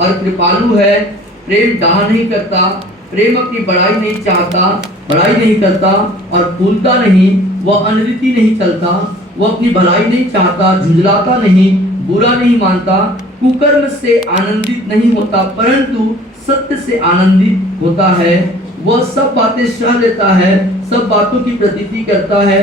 और कृपालु है। प्रेम डाह नहीं करता, प्रेम अपनी बड़ाई नहीं चाहता, बड़ाई नहीं करता और फूलता नहीं। वह अनरीति नहीं चलता, वह अपनी भलाई नहीं चाहता, झुंझलाता नहीं, बुरा नहीं मानता, कुकर्म से आनंदित नहीं होता, परंतु सत्य से आनंदित होता है। वह सब बातें सह लेता है, सब बातों की प्रतीति करता है,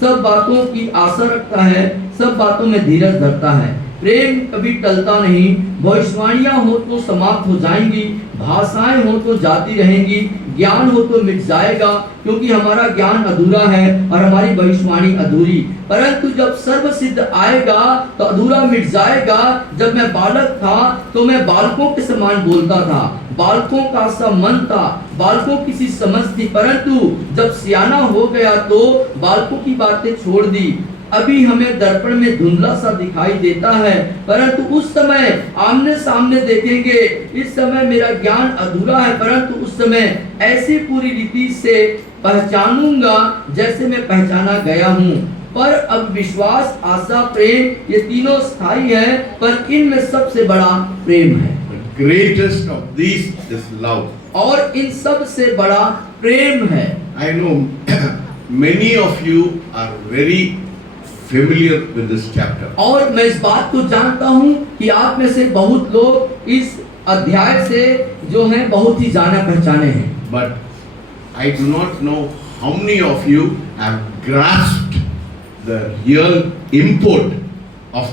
सब बातों की आशा रखता है, सब बातों में धीरज धरता है। प्रेम कभी टलता नहीं। भविष्यवाणियां हो तो समाप्त हो जाएंगी, भाषाएं हो तो जाती रहेंगी, ज्ञान हो तो मिट जाएगा, क्योंकि हमारा ज्ञान अधूरा है और हमारी भविष्यवाणी अधूरी। परंतु जब सर्व सिद्ध आएगा तो अधूरा मिट जाएगा। जब मैं बालक था तो मैं बालकों के समान बोलता था, बालकों का सा मन था, बालकों की सी समझ थी, परंतु जब सियाना हो गया तो बालकों की बातें छोड़ दी। अभी हमें दर्पण में धुंधला सा दिखाई देता है, परंतु उस समय आमने सामने देखेंगे। इस समय मेरा ज्ञान अधूरा है, परंतु उस समय ऐसी पूरी रीति से पहचानूंगा जैसे मैं पहचाना गया हूँ। पर अब विश्वास, आशा, प्रेम ये तीनों स्थायी है, पर इनमें सबसे बड़ा प्रेम है। The greatest of these is love. और इन सब से बड़ा प्रेम है। I know many of you are very familiar with this chapter. और मैं इस बात को जानता हूँ कि आप में से बहुत लोग इस अध्याय से जो हैं बहुत ही जाना पहचाने हैं। But I do not know how many of you have grasped the real import of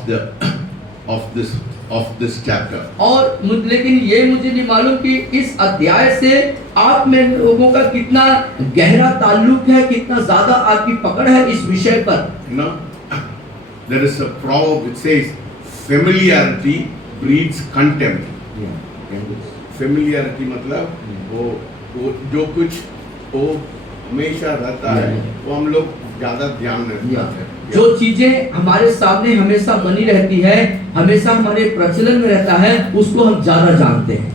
this chapter. और लेकिन ये मुझे नहीं मालूम कि इस अध्याय से आप में लोगों का कितना गहरा ताल्लुक है, कितना ज्यादा आपकी पकड़ है इस विषय पर। You know, there is a proverb which says familiarity breeds contempt. Familiarity मतलब वो जो कुछ वो हमेशा रहता है वो हम लोग ज्यादा ध्यान नहीं देते। जो चीजें हमारे सामने हमेशा बनी रहती है, हमेशा हमारे प्रचलन में रहता है, उसको हम ज्यादा जानते हैं,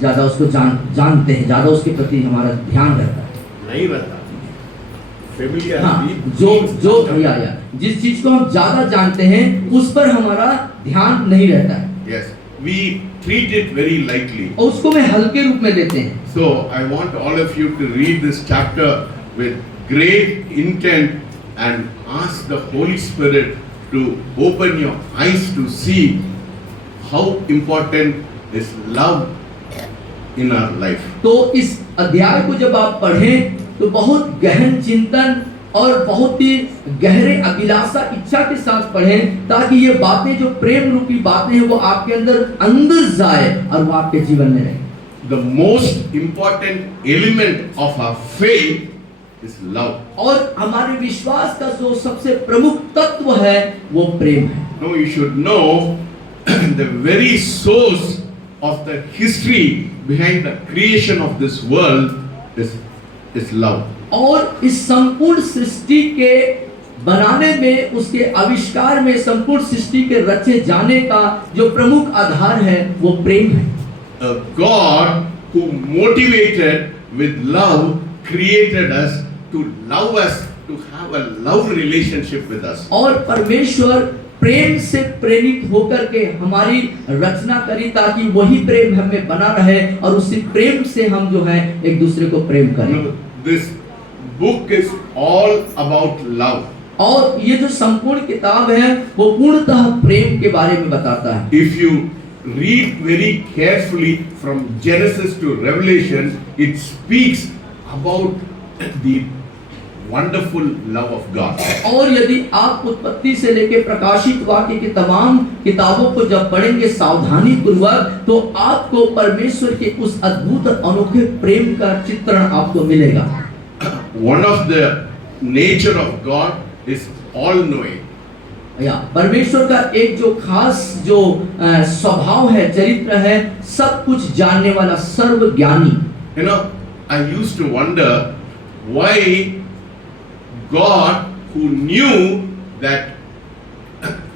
ज्यादा उसको जानते हैं, ज्यादा उसके प्रति हमारा ध्यान रहता है। नहीं रहता जो भैया जिस चीज को हम ज्यादा जानते हैं उस पर हमारा ध्यान नहीं रहता है। Yes, we treat it very lightly. और उसको मैं हल्के रूप में लेते हैं। So I want all of you to read this chapter with great intent and ask the Holy Spirit to open your eyes to see how important is love in our life. तो इस अध्याय को जब आप पढ़ें तो बहुत गहन चिंतन और बहुत ही गहरे अभिलाषा इच्छा के साथ पढ़ें, ताकि ये बातें जो प्रेम रूपी बातें हैं वो आपके अंदर जाए और वो आपके जीवन में रहे। The most important element of our faith is love. और हमारे विश्वास का जो सबसे प्रमुख तत्व है वो प्रेम है। No, you should know the very source of the history behind the creation of this world is love. और इस संपूर्ण सृष्टि के बनाने में, उसके आविष्कार में, संपूर्ण सृष्टि के रचे जाने का जो प्रमुख आधार है वो प्रेम है। A God who motivated with love created us to love us, to have a love relationship with us. और परमेश्वर प्रेम से प्रेरित होकर के हमारी रचना करी ताकि वही प्रेम हमें बना रहे और उसी प्रेम से हम जो है एक दूसरे को प्रेम करें। This book is all about love. और ये जो संपूर्ण किताब है वो पूर्णतः प्रेम के बारे में बताता है। If you read very carefully from Genesis to Revelation, it speaks about the wonderful love of God. और यदि आप उत्पत्ति से लेकर प्रकाशित वाक्य की तमाम किताबों को जब पढ़ेंगे सावधानी पूर्वक तो आपको परमेश्वर के उस अद्भुत अनोखे प्रेम का चित्रण आपको मिलेगा। One of the nature of God is all knowing. या परमेश्वर का एक जो खास जो स्वभाव है, चरित्र है, सब कुछ जानने वाला, सर्वज्ञानी। You know, I used to wonder why God, who knew that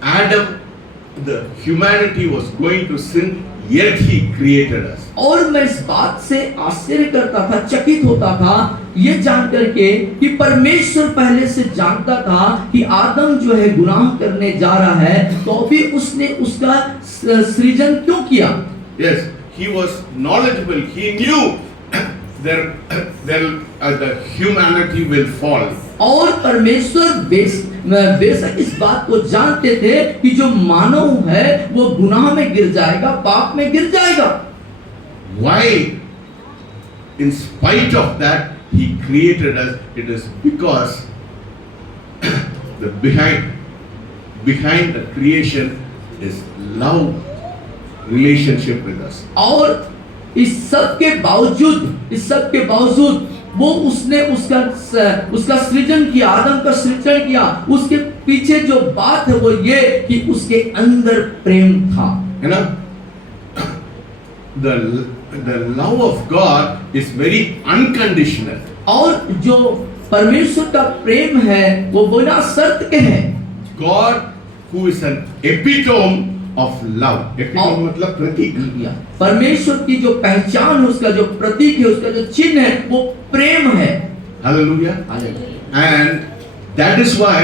Adam, the humanity was going to sin, yet He created us. और मैं इस बात से आश्चर्य करता था, चकित होता था ये जान करके कि परमेश्वर पहले से जानता था कि आदम जो है गुनाह करने जा रहा है, तो भी उसने उसका सृजन क्यों किया? Yes, He was knowledgeable. He knew the humanity will fall. और परमेश्वर बेशक इस बात को जानते थे कि जो मानव है वो गुनाह में गिर जाएगा, पाप में गिर जाएगा। Why? In spite of that, He created us. It is because the behind the creation is love relationship with us. और इस सब के बावजूद वो उसने उसका सृजन किया, आदम का सृजन किया। उसके पीछे जो बात है वो ये कि उसके अंदर प्रेम था। You know, the love of God is very unconditional. और जो परमेश्वर का प्रेम है वो बिना शर्त के है। God, who is an epitome of love. Epitome मतलब प्रतीक। परमेश्वर की जो पहचान है, उसका जो प्रतीक है, उसका जो चिन्ह है वो प्रेम है। Hallelujah. And that is why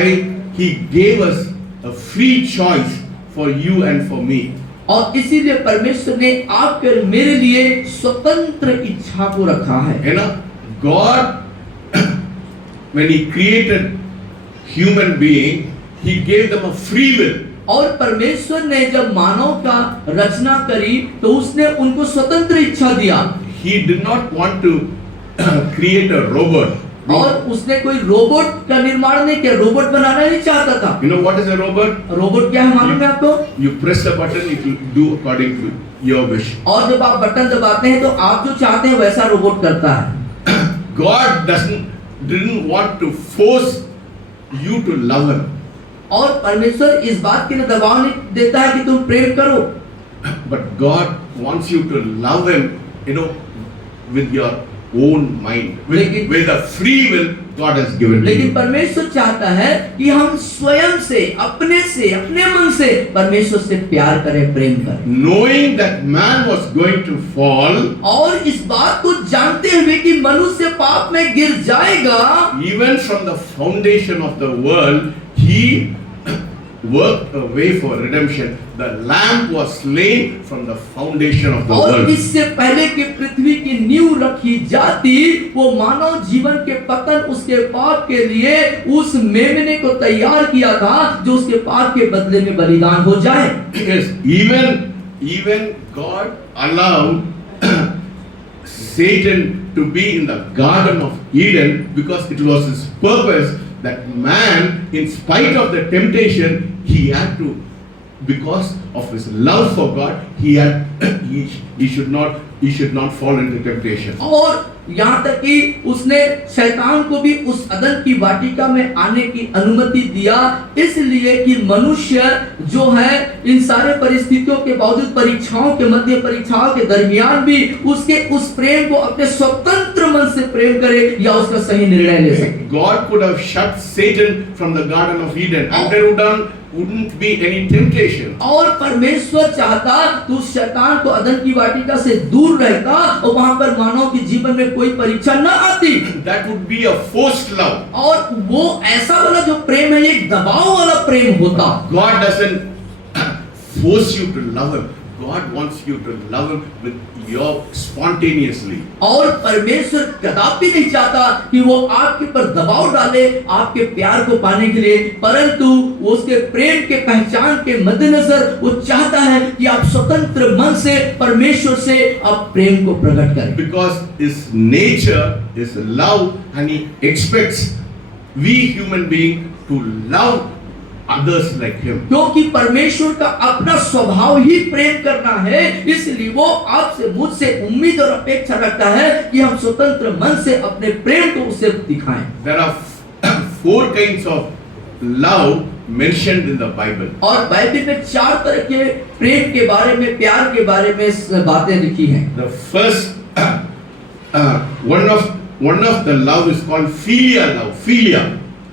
He gave us a free choice for you and for me. और इसीलिए परमेश्वर ने आपके और मेरे लिए स्वतंत्र इच्छा को रखा है। You know, God, when He created human being, He gave them a free will. और परमेश्वर ने जब मानव का रचना करी तो उसने उनको स्वतंत्र इच्छा दिया। He did not want to create a robot. और उसने कोई रोबोट का निर्माण नहीं किया, रोबोट बनाना नहीं चाहता था। You know what is a robot? Robot क्या है मालूम है आपको? You press the button, it will do according to your wish. और जब आप बटन दबाते हैं तो आप जो चाहते हैं वैसा रोबोट करता है। God didn't want to force you to love Him. और परमेश्वर इस बात के लिए दबाव नहीं देता है कि तुम प्रेम करो। But God wants you to love Him, you know, with your own mind, with a free will God has given you. लेकिन परमेश्वर चाहता है कि हम स्वयं से, अपने मन से परमेश्वर से प्यार करें, प्रेम करें। Knowing that man was going to fall, और इस बात को जानते हुए कि मनुष्य पाप में गिर जाएगा, even from the foundation of the world, He worked a way for redemption. The lamb was slain from the foundation of the और world. इससे पहले कि पृथ्वी की नींव रखी जाती, वो मानव जीवन के पतन, उसके पाप के लिए उस मेमने को तैयार किया था जो उसके पाप के बदले में बलिदान हो जाए। Yes, even God allowed Satan to be in the Garden of Eden because it was his purpose that man, in spite of the temptation, he had to, because of his love for God, he should not fall into temptation. और यहाँ तक कि उसने शैतान को भी उस अदन की वाटिका में आने की अनुमति दिया, इसलिए कि मनुष्य जो है इन सारे परिस्थितियों के बावजूद, परीक्षाओं के मध्य, परीक्षाओं के दरमियान भी उसके उस प्रेम को अपने स्वतंत्र मन से प्रेम करे या उसका सही निर्णय ले सके। God could have shut Satan from the Garden of Eden and there wouldn't be any temptation. और परमेश्वर चाहता तो शैतान को अदन की वाटिका से दूर रहता और वहां पर मानव के जीवन में कोई परीक्षा न आती। That would be a forced love. और वो ऐसा वाला जो प्रेम है, एक दबाव वाला प्रेम होता। God doesn't force you to love Him. God wants you to love Him with your spontaneously. और परमेश्वर कदापि नहीं चाहता कि वो आपके पर दबाव डाले आपके प्यार को पाने के लिए, परंतु वो उसके प्रेम के पहचान के मद्देनजर वो चाहता है कि आप स्वतंत्र मन से परमेश्वर से आप प्रेम को प्रकट करें। Because His nature is love and He expects we human beings to love others like Him. क्योंकि परमेश्वर का अपना स्वभाव ही प्रेम करना है, इसलिए वो आपसे, मुझसे उम्मीद और अपेक्षा रखता है कि हम स्वतंत्र मन से अपने प्रेम को उसे दिखाएं। There are 4 kinds of love mentioned in the Bible. और बाइबल में 4 तरह के प्रेम के बारे में, प्यार के बारे में बातें लिखी हैं। The first one of the love is called philia love. Philia.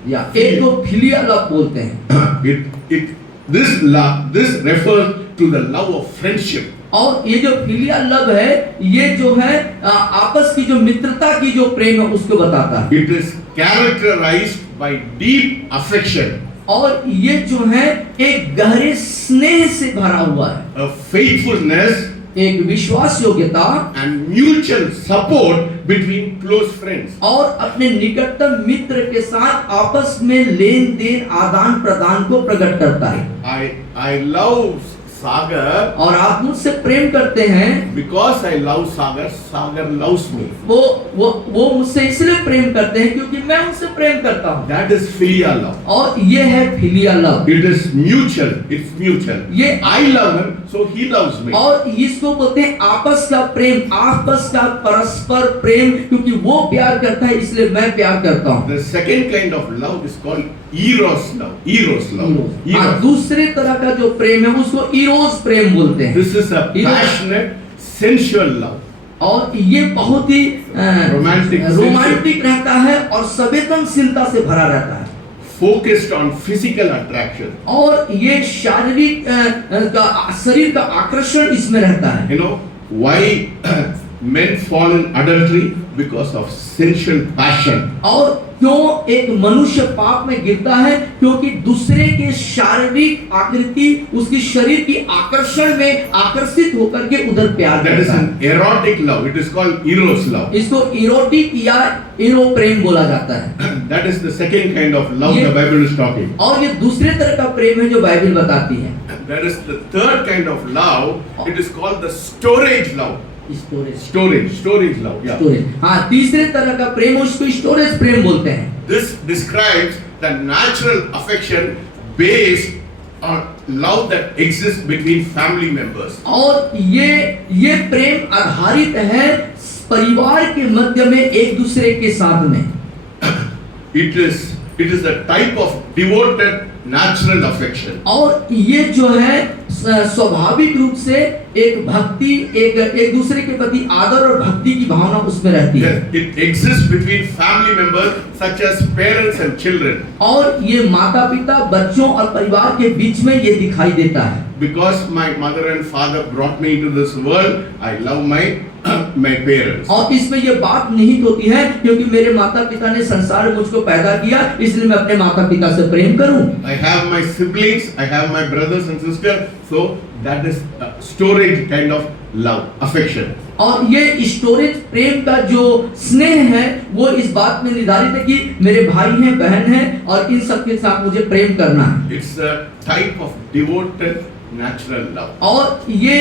या एक को फिलिया लव बोलते हैं। This refers to the love of friendship. और ये जो फिलिया लव है, ये जो है आपस की जो मित्रता की जो प्रेम है उसको बताता है। It is characterized by deep affection, और ये जो है एक गहरे स्नेह से भरा हुआ है, a faithfulness, एक विश्वास योग्यता and mutual support between close friends. और अपने निकटतम मित्र के साथ आपस में लेन देन आदान प्रदान को प्रकट करता है। I love Sagar और आप मुझसे प्रेम करते हैं, because I love Sagar. Sagar loves me. वो मुझसे इसलिए प्रेम करते हैं क्योंकि मैं उनसे प्रेम करता हूँ। That is filial love. और ये है philia love. It is mutual. It's mutual. ये I love him, so he loves me. और इसको बोलते हैं आपस का प्रेम, आपस का परस्पर प्रेम, क्योंकि वो प्यार करता है इसलिए मैं प्यार करता हूँ। The second kind of love is called eros love. Eros love. हाँ, दूसरे तरह का जो प्रेम है उसको इरोस प्रेम बोलते हैं। This is a passionate, sensual love. और ये बहुत ही रोमांटिक रहता है और संवेदनशीलता से भरा रहता है, Focused on physical attraction. और ये शारीरिक शरीर का आकर्षण इसमें रहता है। You know why men fall in adultery? Because of sensual passion. और क्यों एक मनुष्य पाप में गिरता है? क्योंकि दूसरे के शारीरिक आकृति, उसकी शरीर की आकर्षण में आकर्षित होकर के उधर प्यार That is करता है। an erotic love. It is called eros love. इसको इरोटिक या इरो प्रेम बोला जाता है। That is the second kind of love the Bible is talking. और ये दूसरे तरह का प्रेम है जो बाइबल बताती है। That is the third kind of love. It is called the storage love. Storage love. Yeah. हाँ, तीसरे तरह का प्रेम उसको स्टोरेज प्रेम बोलते हैं। This describes the natural affection based on love that exists between family members. और ये प्रेम आधारित है परिवार के मध्य में एक दूसरे के साथ में। It is a type of devoted natural affection. और ये जो है स्वाभाविक रूप से एक भक्ति, एक दूसरे के प्रति आदर और भक्ति की भावना उसमें रहती है। Yes, it exists between family members such as parents and children. और ये माता पिता, बच्चों और परिवार के बीच में ये दिखाई देता है। Because my mother and father brought me into this world, I love my parents. और इसमें ये बात निहित होती है क्योंकि मेरे माता पिता ने संसार में मुझको पैदा किया, इसलिए मैं अपने माता पिता से प्रेम करूं। I have my siblings, I have my brothers and sisters, so that is a storage kind of love, affection. और ये स्टोरेज प्रेम का जो स्नेह है वो इस बात में निर्धारित है कि मेरे भाई हैं, बहन हैं और इन सब के साथ मुझे प्रेम करना है। It's a type of devoted natural love. और ये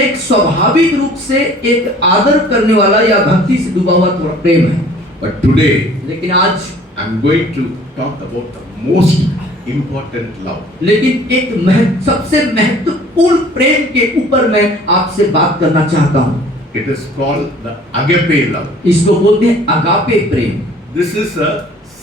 एक स्वाभाविक रूप से एक आदर करने वाला या भक्ति से डूबा हुआ थोड़ा प्रेम है। But today, लेकिन आज I'm going to talk about the most important love. लेकिन एक सबसे महत्वपूर्ण प्रेम के ऊपर मैं आपसे बात करना चाहता हूँ। It is called the agape love. इसको बोलते हैं agape Prem. This is a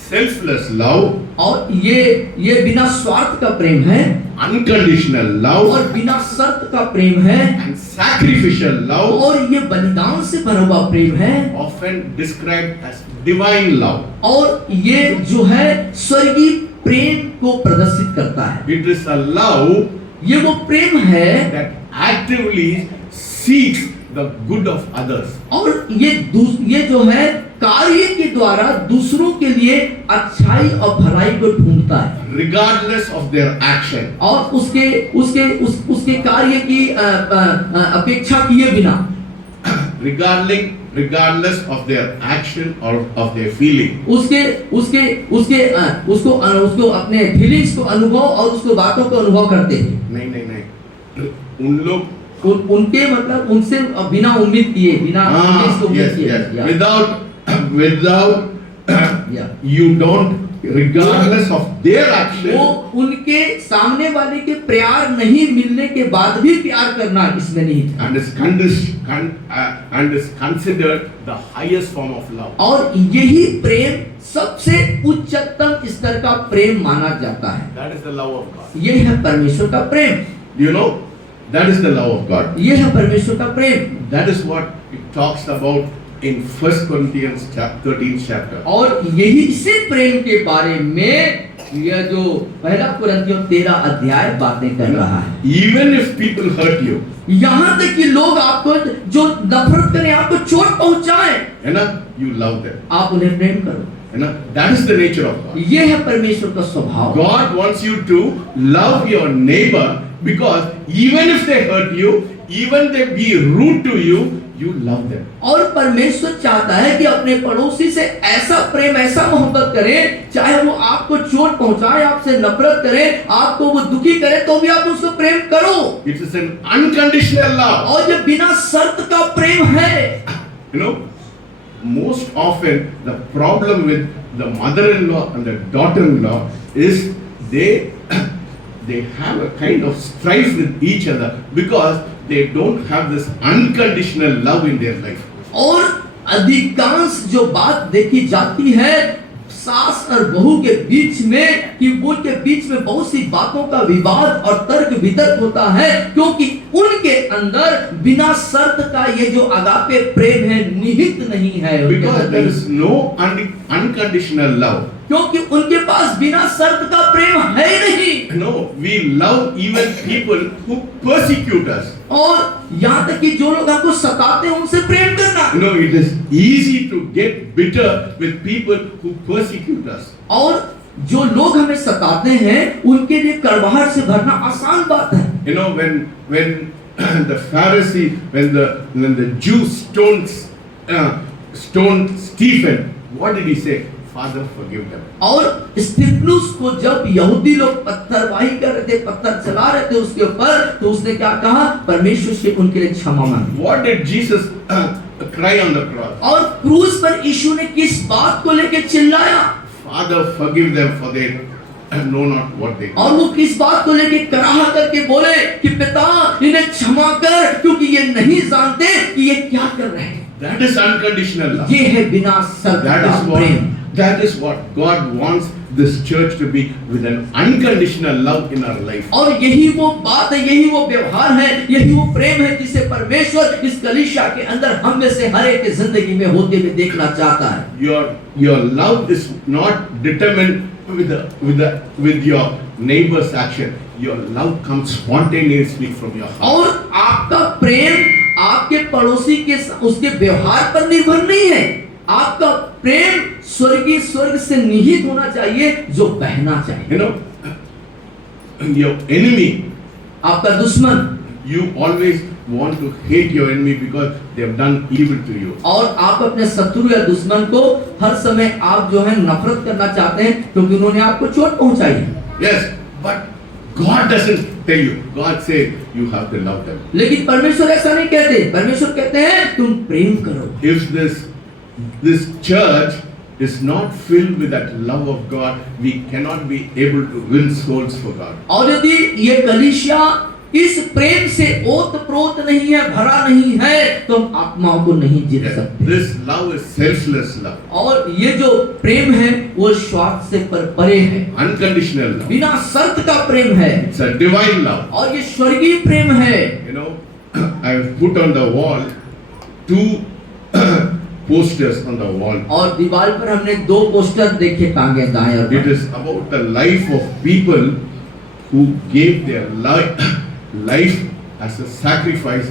selfless love. और ये बिना स्वार्थ का प्रेम है, unconditional love, और बिना शर्त का प्रेम है, and sacrificial love, और ये बलिदान से भरा हुआ प्रेम है, often described as divine love. और ये जो है स्वर्गीय प्रेम को प्रदर्शित करता है। It is a love ये वो प्रेम है that actively seeks the good of others. और ये जो है कार्य के द्वारा दूसरों के लिए अच्छाई और भलाई को ढूंढता है, regardless of their action. और उसके कार्य की अपेक्षा किए बिना, regardless of their action or of their feeling. उसको अपने फीलिंग्स को अनुभव और उसको बातों को अनुभव करते हैं। नहीं उन लोग उनके मतलब उनसे बिना उम्मीद किए, बिना without you don't, regardless of their action. वो उनके सामने वाले के प्यार नहीं मिलने के बाद भी प्यार करना इसमें नहीं था। And is considered the highest form of love. और यही प्रेम सबसे उच्चतम स्तर का प्रेम माना जाता है। That is the love of God. ये है परमेश्वर का प्रेम। You know, that is the love of God. ये है परमेश्वर का प्रेम। That is what it talks about in 1 Corinthians 13th chapter. और यही इसी प्रेम के बारे में यह जो पहला कुरिन्थियों 13 अध्याय बातें कर रहा है। Even if people hurt you, यहाँ तक कि लोग आपको जो नफरत करें, आपको चोट पहुंचाएं, है ना, you love them, आप उन्हें प्रेम करो। है ना, that is the nature of God. ये है परमेश्वर का स्वभाव। God wants you to love your neighbor because even if they hurt you, even they be rude to you, you love them. और परमेश्वर चाहता है कि अपने पड़ोसी से ऐसा प्रेम, ऐसा मोहब्बत करें, चाहे वो आपको चोट पहुंचाए, आपसे नफरत करे, आपको वो दुखी करे, तो भी आप उसको प्रेम करो। It is an unconditional love. और ये बिना शर्त का प्रेम है। You know, most often the problem with the mother-in-law and the daughter-in-law is they have a kind of strife with each other because they don't have this unconditional love in their life. और अधिकांश जो बात देखी जाती है सास और बहू के बीच में कि उनके बीच में बहुत सी बातों का विवाद और तर्क वितर्क होता है, क्योंकि उनके अंदर बिना शर्त का ये जो अगापे प्रेम है निहित नहीं है। Because there is no unconditional love. क्योंकि उनके पास बिना शर्त का प्रेम है नहीं। No, we love even people who persecute us. और यहाँ तक कि जो लोग हमको सताते हैं उनसे प्रेम करना। No, it is easy to get bitter with people who persecute us. और जो लोग हमें सताते हैं उनके लिए कड़वाहट से भरना आसान बात है। You know, when the Pharisee, when the Jews stoned Stephen, what did he say? Father, forgive them. और स्तिफनुस को जब यहूदी लोग पत्थरबाही कर रहे थे, पत्थर चला रहे थे उसके ऊपर, तो उसने क्या कहा? परमेश्वर से उनके लिए क्षमा मांगी। What did Jesus cry on the cross? और क्रूस पर यीशु ने किस बात को लेकर चिल्लाया? Father, forgive them for they know not what they do. और वो किस बात को लेकर कराह करके बोले कि पिता इन्हें क्षमा कर, क्योंकि ये नहीं जानते कि ये क्या कर रहे हैं। That is unconditional love. ये है बिना शर्त का प्रेम। That is what God wants this church to be, with an unconditional love in our life. और यही वो बात है, यही वो व्यवहार है, यही वो प्रेम है जिसे परमेश्वर इस कलीसिया के अंदर हम में से हर एक की जिंदगी में होते हुए देखना चाहता है। Your love is not determined with your neighbor's action. Your love comes spontaneously from your heart. और आपका प्रेम आपके पड़ोसी के उसके व्यवहार पर निर्भर नहीं है। आपका प्रेम स्वर्ग से निहित होना चाहिए, जो बहना चाहिए। You know, your enemy, आपका दुश्मन, you always want to hate your enemy because they have done evil to you. और आप अपने शत्रु या दुश्मन को हर समय आप जो है नफरत करना चाहते हैं, क्योंकि उन्होंने आपको चोट पहुंचाई है। Yes, but God doesn't tell you. God says you have to love them. लेकिन परमेश्वर ऐसा नहीं कहते। परमेश्वर कहते हैं तुम प्रेम करो। If this church is not filled with that love of God, we cannot be able to win souls for God. और यदि ये कलीसिया इस प्रेम से ओतप्रोत नहीं है, भरा नहीं है, तो हम आत्माओं को नहीं जीत सकते। This love is selfless love. और ये जो प्रेम है वो स्वार्थ से परे है, Unconditional love. बिना शर्त का प्रेम है। It's a divine love. और ये स्वर्गीय प्रेम है। You know, I have put on the wall two posters on the wall. और दीवार पर हमने 2 पोस्टर देखे टांगे दाएं और It बाएं। is about the life of people who gave their life as a sacrifice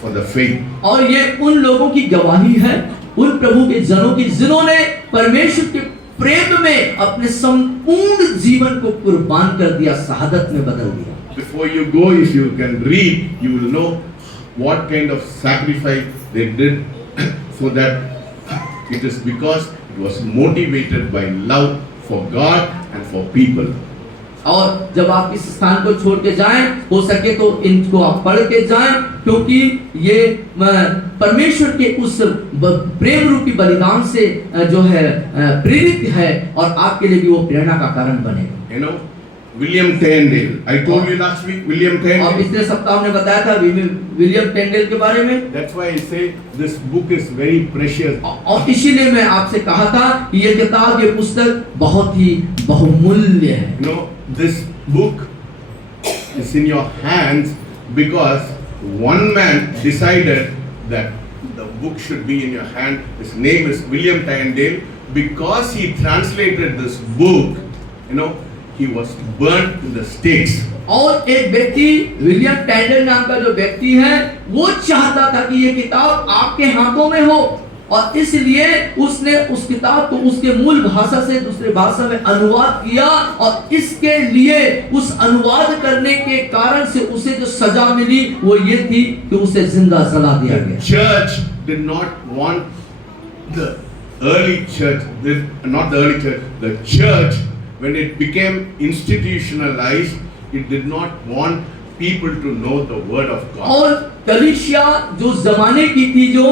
for the faith. और ये उन लोगों की गवाही है, उन प्रभु के जनों की, जिन्होंने परमेश्वर के प्रेम में अपने संपूर्ण जीवन को कुर्बान कर दिया, शहादत में बदल दिया। Before you go, if you can read, you will know what kind of sacrifice they did, so that it is because it was motivated by love for God and for people. और जब आप इस स्थान को छोड़ के जाएं, हो सके तो इनको आप पढ़ के जाएं, क्योंकि ये परमेश्वर के उस प्रेम रूपी बलिदान से जो है प्रेरित है, और आपके लिए भी वो प्रेरणा का कारण बनेगा। You know, William Tyndale. I told you last week, William और Tyndale. पिछले सप्ताह हमने बताया था विलियम टेंडल के बारे में। That's why I say this book is very precious. और इसीलिए मैं आपसे कहा था कि ये किताब, ये पुस्तक बहुत ही बहुमूल्य है। You know, this book is in your hands because one man decided that the book should be in your hand. His name is William Tyndale. Because he translated this book, he was burnt in the stakes. और एक व्यक्ति William टाइंडल नाम का जो व्यक्ति है वो चाहता था कि ये किताब आपके हाथों में हो, और इसलिए उसने उस किताब को उसके मूल भाषा से दूसरे भाषा में अनुवाद किया, और इसके लिए उस अनुवाद करने के कारण से उसे जो सजा मिली वो ये थी कि उसे जिंदा जला दिया गया। Church did not want the early church, not the early church, the church when it became institutionalized, it did not want people to know the word of God. और कलीसिया जो जमाने की थी, जो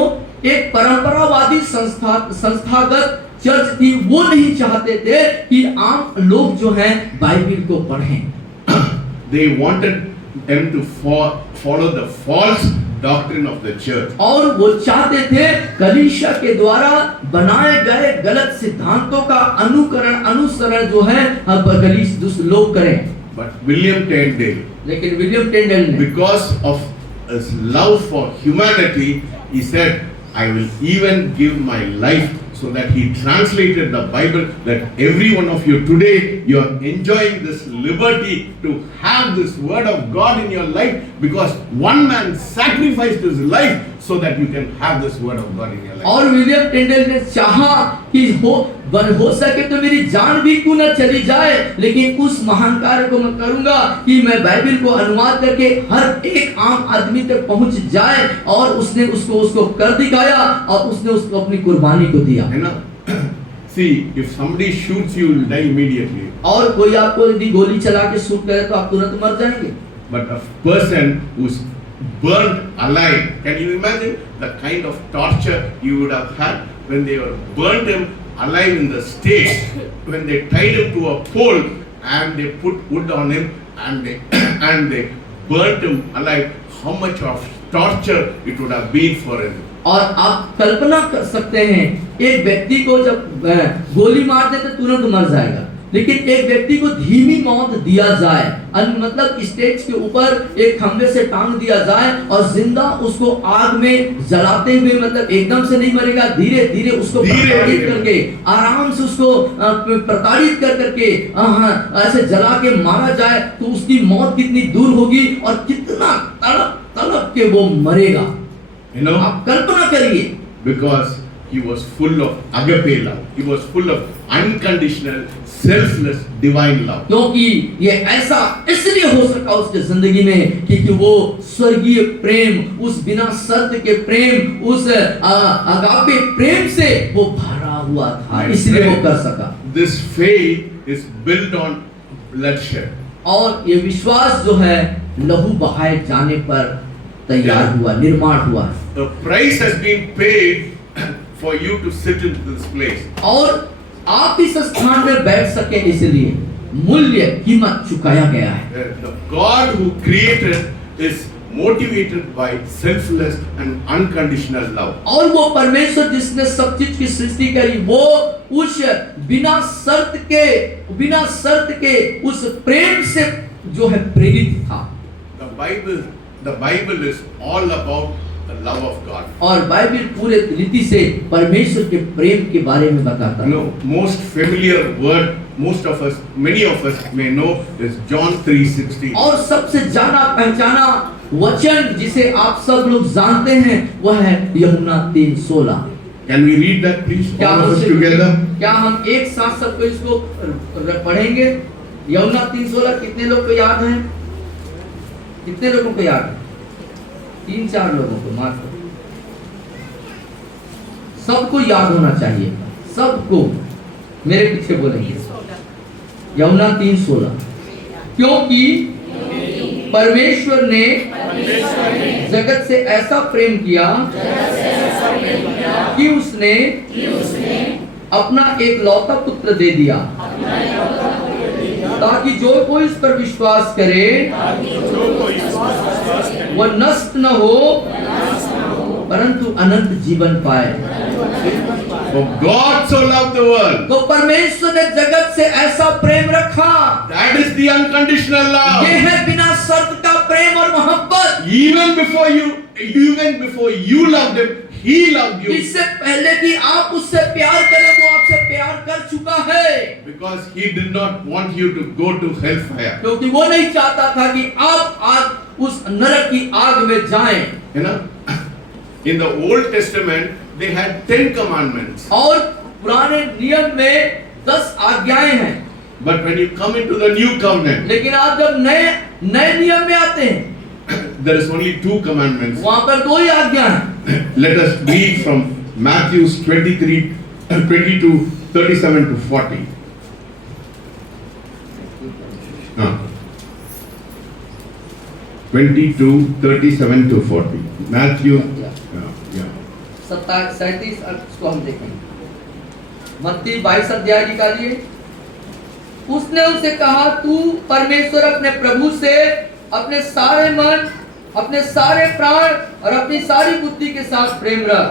एक परंपरावादी संस्थागत चर्च थी, वो नहीं चाहते थे कि आम लोग जो हैं बाइबल को पढ़ें। They wanted them to follow the false doctrine of the church. और वो चाहते थे कलीसिया के द्वारा बनाए गए गलत सिद्धांतों का अनुसरण जो है कलीसिया लोग करें। But William Tyndale, लेकिन विलियम टेंडल ने because of his love for humanity, he said, I will even give my life, so that he translated the Bible, that every one of you today, you are enjoying this liberty to have this word of God in your life, because one man sacrificed his life so that you can have this word of God in your life. और William टेंडल ने चाहा कि हो सके तो मेरी जान भी क्यों न चली जाए, लेकिन उस महान कार्य को मैं करूंगा कि मैं बाइबल को अनुवाद करके हर एक आम आदमी तक पहुंच जाए, और उसने उसको कर दिखाया, और उसने उसको अपनी कुर्बानी को दिया। See, if somebody shoots you, you will die immediately. और कोई आपको यदि गोली चला के शूट करे तो आप तुरंत मर जाएंगे। But a person who's burnt alive, can you imagine the kind of torture you would have had when they were burnt him alive in the stakes, when they tied him to a pole and they put wood on him and they burnt him alive? How much of torture it would have been for him. और आप कल्पना कर सकते हैं, एक व्यक्ति को जब गोली मार दे तो तुरंत मर जाएगा, लेकिन एक व्यक्ति को धीमी मौत दिया जाए, मतलब स्टेज के ऊपर एक खंभे से टांग दिया जाए और जिंदा उसको आग में जलाते हुए, मतलब एकदम से नहीं मरेगा, धीरे धीरे उसको प्रताड़ित करके, आराम से उसको प्रताड़ित करके ऐसे जला के मारा जाए, तो उसकी मौत कितनी दूर होगी और कितना तड़प के वो मरेगा। आप कल्पना करिए। Because he was full of agape love, he was full of unconditional, selfless, divine love. क्योंकि ये ऐसा इसलिए हो सका उसके जिंदगी में क्योंकि वो स्वर्गीय प्रेम, उस बिना शर्त के प्रेम, उस अगापे प्रेम से वो भरा हुआ था, इसलिए वो कर सका। This faith is built on bloodshed. और ये विश्वास जो है लहू बहाए जाने पर तैयार हुआ, निर्माण हुआ। The price has been paid for you to sit in this place. और आप इस स्थान में बैठ सके इसलिए मूल्य कीमत चुकाया गया है। The God who created is motivated by selfless and unconditional love. और वो परमेश्वर जिसने सब चीज की सृष्टि करी, वो उस बिना शर्त के उस प्रेम से जो है प्रेरित था। The Bible is all about the love of God. और बाइबल पूरे रीति से परमेश्वर के प्रेम के बारे में बताता है। Most familiar word, many of us may know is John 3:16. और सबसे जाना पहचाना वचन जिसे आप सब लोग जानते हैं वह है यूहन्ना 3:16। Can we read that please? All of us together. क्या हम एक साथ सबको इसको पढ़ेंगे? यूहन्ना 3:16 कितने लोग को याद है? कितने लोगों को याद है? 3-4 लोगों को मात्र। सबको याद होना चाहिए, सबको। मेरे पीछे बोलेंगे यूहन्ना 3:16। क्योंकि परमेश्वर ने जगत से ऐसा प्रेम किया कि उसने अपना एक लौता पुत्र दे दिया, ताकि जो कोई इस पर विश्वास करे वह नष्ट न हो परंतु अनंत जीवन पाए। For God so loved the world. तो परमेश्वर ने जगत से ऐसा प्रेम रखा। That is the unconditional love. ये है बिना शर्त का प्रेम और मोहब्बत। Even before you loved him, He loved you इससे पहले कि आप उससे प्यार करें, वो आपसे प्यार कर चुका है, because He did not want you to go to hellfire. क्योंकि वो नहीं चाहता था कि आप आग उस नरक की आग में जाएं। You know, in the Old Testament, they had 10 commandments. और पुराने नियम में 10 आज्ञाएं हैं, But when you come into the new covenant, लेकिन आप जब नए नियम में आते हैं, there is only 2 commandments. वहां पर 2 ही आज्ञा हैं। Let us read from Matthew 22, 37 to 40. 22, 37 to 40. Matthew. Yeah. 37 को हम देखेंगे। मत्ती 22 अध्याय निकालिए। उसने उनसे कहा, तू परमेश्वर अपने प्रभु से अपने सारे मन, अपने सारे प्राण और अपनी सारी बुद्धि के साथ प्रेम रख।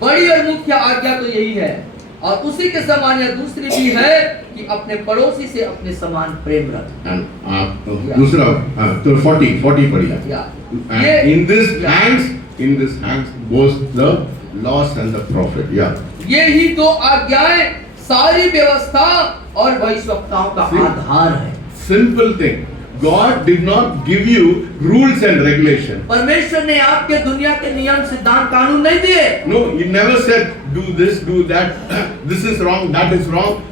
बड़ी और मुख्य आज्ञा तो यही है, और उसी के समान यह दूसरी भी है कि अपने पड़ोसी से अपने समान प्रेम रख। दूसरा तो 40 पढ़िए। ये in this hands goes the laws and the prophet. ये ही 2 आज्ञाएं सारी व्यवस्था और भविष्यवक्ताओं का आधार है। Simple thing. God did not give you rules and regulation. परमेश्वर ने आपके दुनिया के नियम, सिद्धांत, कानून नहीं दिए। No, He never said do this, do that. This is wrong, that is wrong.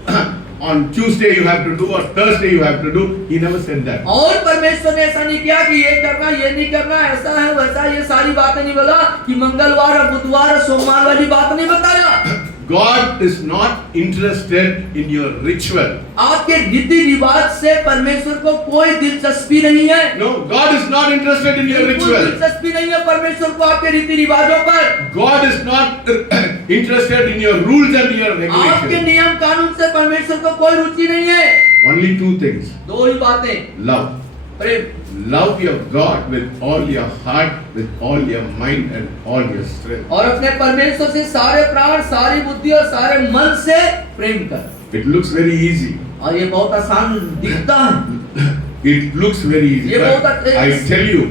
On Tuesday you have to do, or Thursday you have to do. He never said that. और परमेश्वर ने ऐसा नहीं किया कि ये करना, ये नहीं करना, ऐसा है वैसा, ये सारी बातें नहीं बोला कि मंगलवार और बुधवार और सोमवार वाली बात नहीं बताया। God is not interested in your ritual. आपके रीति रिवाज से परमेश्वर को कोई दिलचस्पी नहीं है। No, God is not interested in your कोई ritual. दिलचस्पी नहीं है परमेश्वर को आपके रीति रिवाजों पर। God is not interested in your rules and your आपके regulations. नियम कानून से परमेश्वर को कोई रुचि नहीं है। Only 2 things. 2 ही बातें, Love. Prem. Love your God with all your heart, with all your mind and all your strength. और अपने परमेश्वर से सारे प्राण, सारी बुद्धि और सारे मन से प्रेम कर। It looks very easy. और ये बहुत आसान दिखता है। It looks very easy. ये But बहुत I tell you,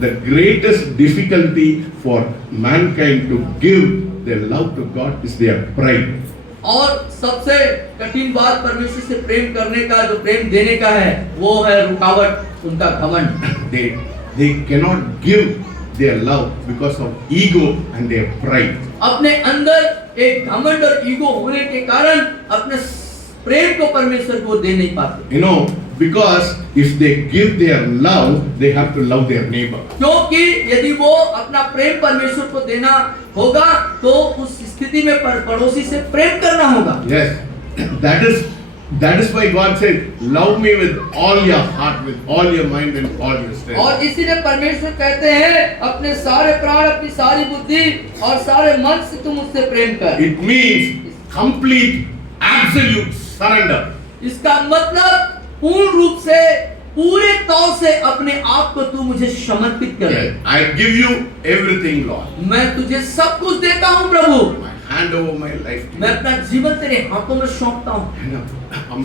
the greatest difficulty for mankind to give their love to God is their pride. और सबसे कठिन बात परमेश्वर से प्रेम करने का, जो प्रेम देने का है, वो है रुकावट, उनका घमंड। They cannot give their love because of ego and their pride. अपने अंदर एक घमंड और ईगो होने के कारण अपने प्रेम को परमेश्वर को दे नहीं पाते। You know, because if they give their love, they have to love their neighbor. क्योंकि यदि वो अपना प्रेम परमेश्वर को देना होगा तो उस स्थिति में पड़ोसी से प्रेम करना होगा। Yes, that is why God said, love me with all your heart, with all your mind and all your strength. और इसीलिए परमेश्वर कहते हैं, अपने सारे प्राण, अपनी सारी बुद्धि और सारे मन से तुम उससे प्रेम कर। It means complete, absolute surrender. इसका मतलब पूर्ण रूप से, पूरे तौर से अपने आप को तू मुझे समर्पित कर। I give you everything, Lord. मैं तुझे सब कुछ देता हूँ प्रभु। I hand over my life to मैं you. अपना जीवन तेरे हाथों में सौंपता हूँ। है ना? हम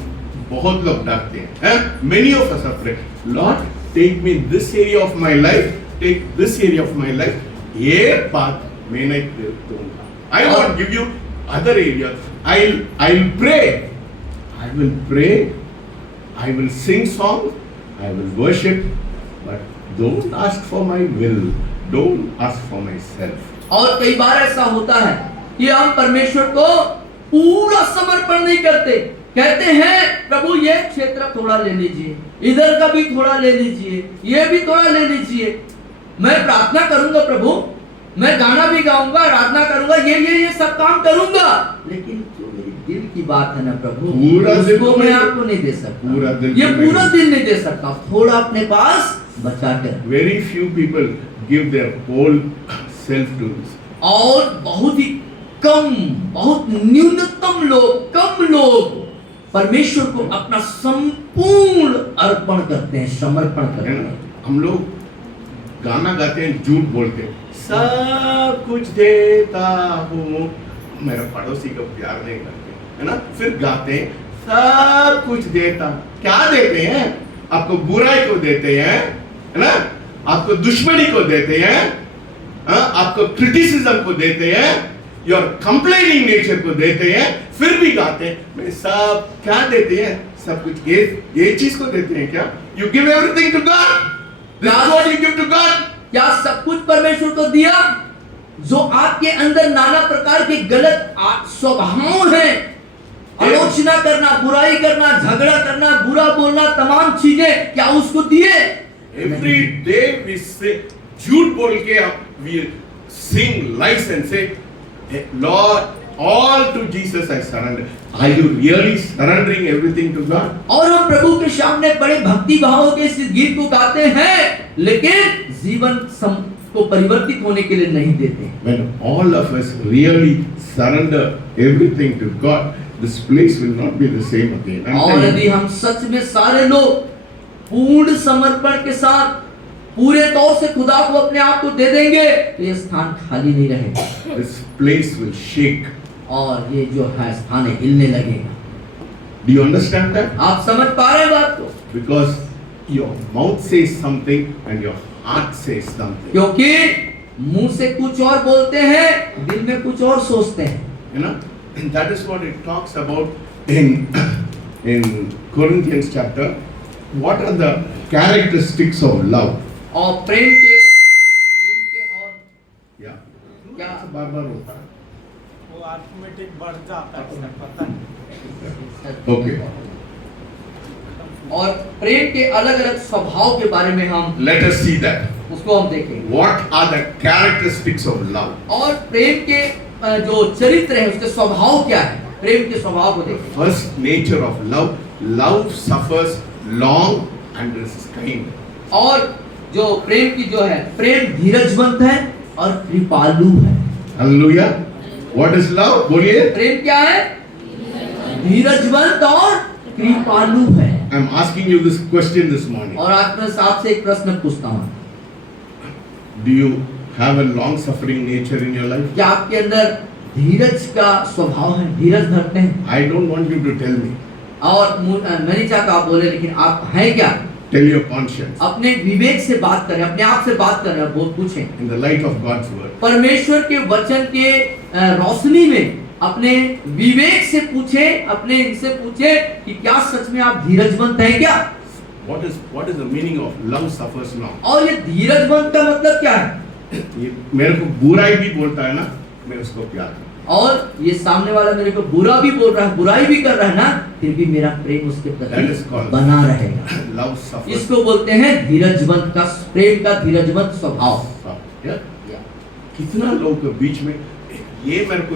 बहुत लोग डरते हैं। Many of us are afraid. Lord, take me this area of my life. Take this area of my life. ये बात मैं नहीं दूंगा। I won't give you other areas. I'll pray. I will pray. I will sing songs. I will worship. But don't ask for my will. Don't ask for myself. और कई बार ऐसा होता है कि हम परमेश्वर को पूरा समर्पण नहीं करते। कहते हैं प्रभु ये क्षेत्र थोड़ा ले लीजिए, इधर का भी थोड़ा ले लीजिए, ये भी थोड़ा ले लीजिए। मैं प्रार्थना करूंगा प्रभु, मैं गाना भी गाऊंगा, आराधना करूंगा, ये सब काम करूंगा, लेकिन जो मेरी दिल की बात है ना प्रभु, पूरा दिल उसको मैं आपको नहीं दे सकता। पूरा दिल ये पूरा दिल नहीं दे सकता, थोड़ा अपने पास बचा कर। Very few people give their whole self to this. और बहुत ही कम, बहुत न्यूनतम लोग, कम लोग परमेश्वर को अपना संपूर्ण अर्पण करते हैं, समर्पण करते है ना? हैं। हम लोग गाना गाते हैं, झूठ बोलते हैं, सब कुछ देता हूँ, मेरा पड़ोसी को प्यार नहीं करते, है ना? फिर गाते हैं सब कुछ देता, क्या देते हैं? आपको बुराई को देते हैं, है ना? आपको दुश्मनी को देते हैं, आपको क्रिटिसिज्म को देते हैं, योर कंप्लेनिंग नेचर को देते हैं, फिर भी गाते हैं मैं सब क्या देते हैं, सब कुछ ये चीज को देते हैं क्या? You give everything to God, this is what you give to God. क्या सब कुछ परमेश्वर को दिया? जो आपके अंदर नाना प्रकार के गलत स्वभाव हैं, आलोचना करना, बुराई करना, झगड़ा करना, बुरा बोलना, तमाम चीजें, क्या उसको दिए? एवरी डे वी से झूठ बोल के वी सिंग लाइस एंड से Lord all to Jesus I surrender. Are you really surrendering everything to God? और हम प्रभु के सामने बड़े भक्ति भावों के इस गीत को गाते हैं, लेकिन जीवन को परिवर्तित होने के लिए नहीं देते। When all of us really surrender everything to God, this place will not be the same again. और यदि हम सच में सारे लोग पूर्ण समर्पण के साथ पूरे तौर से खुदा को अपने आप को दे देंगे, तो ये स्थान खाली नहीं रहेगा। This place will shake. और ये जो है स्थान हिलने लगेगा। Do you understand that? आप समझ पा रहे हैं बात को? Because your mouth says something and your heart says something. क्योंकि मुंह से कुछ और बोलते हैं, दिल में कुछ और सोचते हैं। You know, and that is what it talks about in Corinthians chapter. What are the characteristics of love? और प्रेम के और क्या बार-बार होता है? वो ऑटोमेटिक बढ़ जाता है, इसका पता नहीं। Okay. और प्रेम के अलग-अलग स्वभाव के बारे में हम Let us see that. उसको हम देखेंगे। What are the characteristics of love? और प्रेम के जो चरित्र है, उसके स्वभाव क्या है? प्रेम के स्वभाव को देखेंगे। First nature of love. Love suffers long and is kind. और जो प्रेम की जो है, प्रेम धीरजवंत है और कृपालु है। Hallelujah. What is love? बोलिए। प्रेम क्या है? धीरजवंत और कृपालु है। I am asking you this question this morning. और आज मैं आपसे एक प्रश्न पूछता हूँ, Do you have a long suffering nature in your life? क्या आपके अंदर धीरज का स्वभाव है? धीरज धरते हैं? I don't want you to tell me. और मैं नहीं चाहता आप बोले, लेकिन आप हैं क्या? Tell your conscience. अपने विवेक से बात करें, अपने आप से बात करें, वो पूछें। In the light of God's word. परमेश्वर के वचन के रोशनी में अपने विवेक से पूछे, अपने इनसे पूछे कि क्या सच में आप धीरजवंत हैं क्या? What is the meaning of love suffers long? और ये धीरजवंत का मतलब क्या है? ये मेरे को बुराई भी बोलता है ना, मैं उसको प्यार करता हूं। और ये सामने वाला मेरे को बुरा भी बोल रहा है, बुराई भी कर रहा है ना, फिर भी मेरा प्रेम उसके That is प्रति called बना रहेगा। love suffers. इसको बोलते हैं धीरजवंत का, प्रेम का धीरजवंत स्वभाव। Yeah. कितना लोगों के बीच में ये मेरे को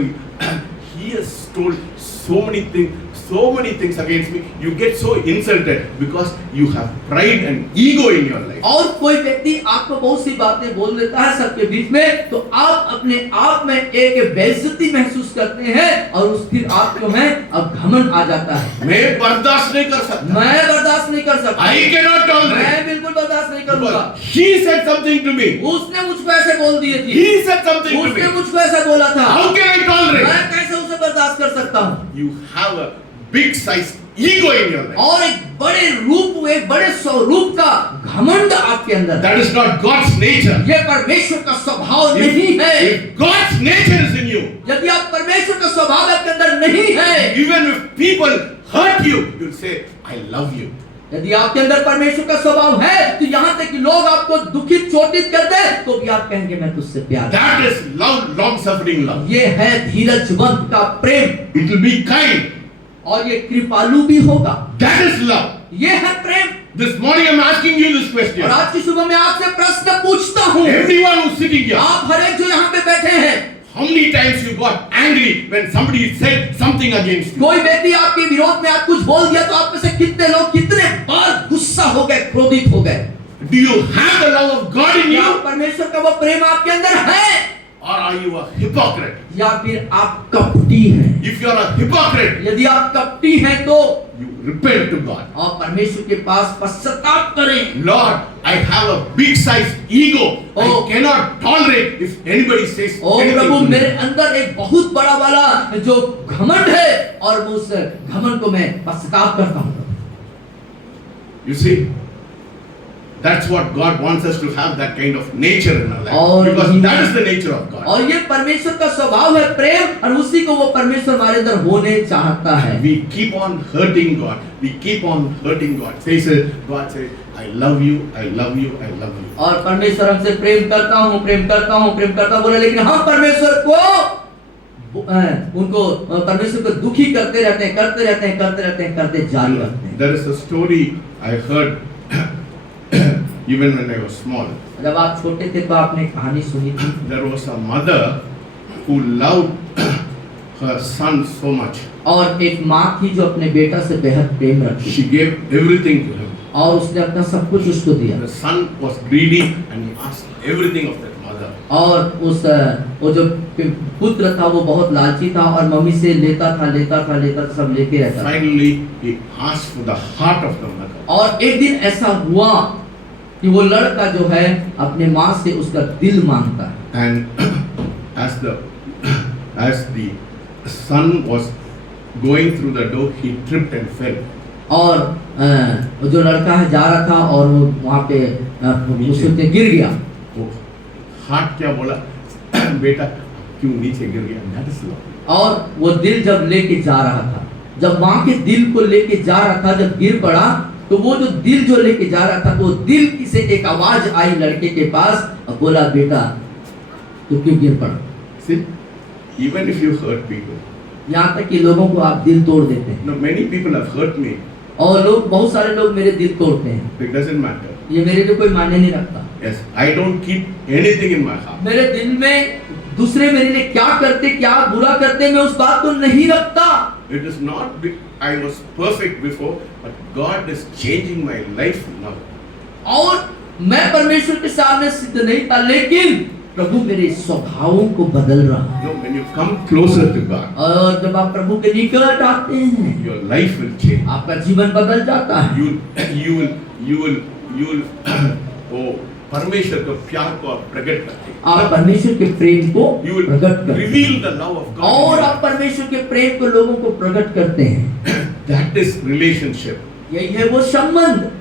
he has told so many things against me. You get so insulted because you have pride and ego in your life. और कोई व्यक्ति आपको बहुत सी बातें बोल देता है सबके बीच में, तो आप अपने आप में एक बेइज्जती महसूस करते हैं और उस फिर आपको में अब घमंड आ जाता है। मैं बर्दाश्त नहीं कर सकता। मैं बर्दाश्त नहीं कर सकता। I cannot tolerate. मैं बिल्कुल बर्दाश्त नहीं करूंगा। He said something to me. उसने मुझको ऐसे बोल दिए थी। He said something to उसने me. मुझको ऐसा बोला था। How can I tolerate? मैं कैसे उसे बर्दाश्त कर सकता हूँ? You have a big size ego in your life. और एक बड़े रूप, एक बड़े स्वरूप का घमंड आपके अंदर। That is not God's nature. ये परमेश्वर का स्वभाव नहीं है। If God's nature is in you, यदि आप परमेश्वर का स्वभाव आपके अंदर नहीं है, even if people hurt you, you'll say, I love you. यदि आपके अंदर परमेश्वर का स्वभाव है, तो यहाँ तक कि लोग आपको दुखित चोटित कर दे, तो भी आप कहेंगे मैं तुझसे प्यार करता हूं। That is love, long-suffering love. ये है धीरजवंत का प्रेम, It will be kind. और ये कृपालु भी होगा। That is love. ये है प्रेम। This morning I'm asking you this question. और आज की सुबह मैं आपसे प्रश्न पूछता हूँ, Everyone who's sitting here, आप हर एक जो यहाँ पे बैठे हैं, how many times you got angry when somebody said something against you? कोई व्यक्ति आपके विरोध में आप कुछ बोल दिया तो आप में से कितने लोग कितने बार गुस्सा हो गए, क्रोधित हो गए? Do you have the love of God in क्या you? परमेश्वर का वो प्रेम आपके अंदर है, Or are you a hypocrite? या फिर आप कपटी हैं? If you are a hypocrite, यदि आप कपटी हैं तो you repent to God. और परमेश्वर के पास पश्चाताप करें। Lord, I have a big size ego. I Oh. cannot tolerate if anybody says O anything Prabhu, to me. मेरे अंदर एक बहुत बड़ा वाला जो घमंड है और उस घमंड को मैं पश्चाताप करता हूँ। You see, That's what God wants us to have, that kind of nature in our life. और Because ये- that is the nature of God. और ये परमेश्वर का स्वभाव है प्रेम, और उसी को वो परमेश्वर हमारे अंदर होने चाहता है। We keep on hurting God. We keep on hurting God. God says, I love you, I love you, I love you. और परमेश्वर हमसे प्रेम करता हूँ, प्रेम करता हूँ, प्रेम करता हूँ बोले, लेकिन हम परमेश्वर को उनको परमेश्वर को दुखी करते रहते हैं, करते रहते हैं, करते रहते हैं, करते जारी रखते हैं। There is a story I heard even when I was small. जब आप छोटे थे तो आपने कहानी सुनी थी। There was a mother who loved her son so much. और एक माँ थी जो अपने बेटा से बेहद प्रेम रखती She थी, gave everything to him. और उसने अपना सब कुछ उसको दिया। The son was greedy and he asked everything of that mother. और उस वो जो पुत्र था वो बहुत लालची था, और मम्मी से लेता था, सब लेके रहता था। Finally, he asked for the heart of the mother. और एक दिन ऐसा हुआ कि वो लड़का जो है अपने माँ से उसका दिल मांगता है। And as the son was going through the door, he tripped and fell. और वो जो लड़का है जा रहा था और वो वहाँ पे उससे गिर गया। वो हार्ट क्या बोला, बेटा क्यों नीचे गिर गया? That is love. और वो दिल जब लेके जा रहा था, जब माँ के दिल को लेके जा रहा था, जब गिर पड़ा तो वो जो दिल जो लेके जा रहा था, वो दिल की से एक आवाज आई लड़के के पास और बोला, बेटा तू क्यों गिर पड़ा? See, even if you hurt people, यहाँ तक कि लोगों को आप दिल तोड़ देते हैं, no, many people have hurt me. और बहुत सारे लोग मेरे दिल तोड़ते हैं। It doesn't matter. ये मेरे लिए कोई मायने नहीं रखता। Yes, I don't keep anything in my heart. मेरे दिल में दूसरे मेरे लिए क्या करते, क्या बुरा करते, मैं उस बात को नहीं रखता। It is not I was perfect before, but God is changing my life now. और मैं परमेश्वर के सामने सिद्ध नहीं था, लेकिन प्रभु मेरे स्वभावों को बदल रहा है। You know, when you come closer to God, और जब आप प्रभु के निकट आते हैं, your life will change. आपका जीवन बदल जाता है। You will वो परमेश्वर के प्यार को आप प्रकट करते हैं. आप परमेश्वर के प्रेम को You will प्रकट करते हैं, reveal the love of God. और आप परमेश्वर के प्रेम को लोगों को प्रकट करते हैं। That is relationship. यही है वो संबंध।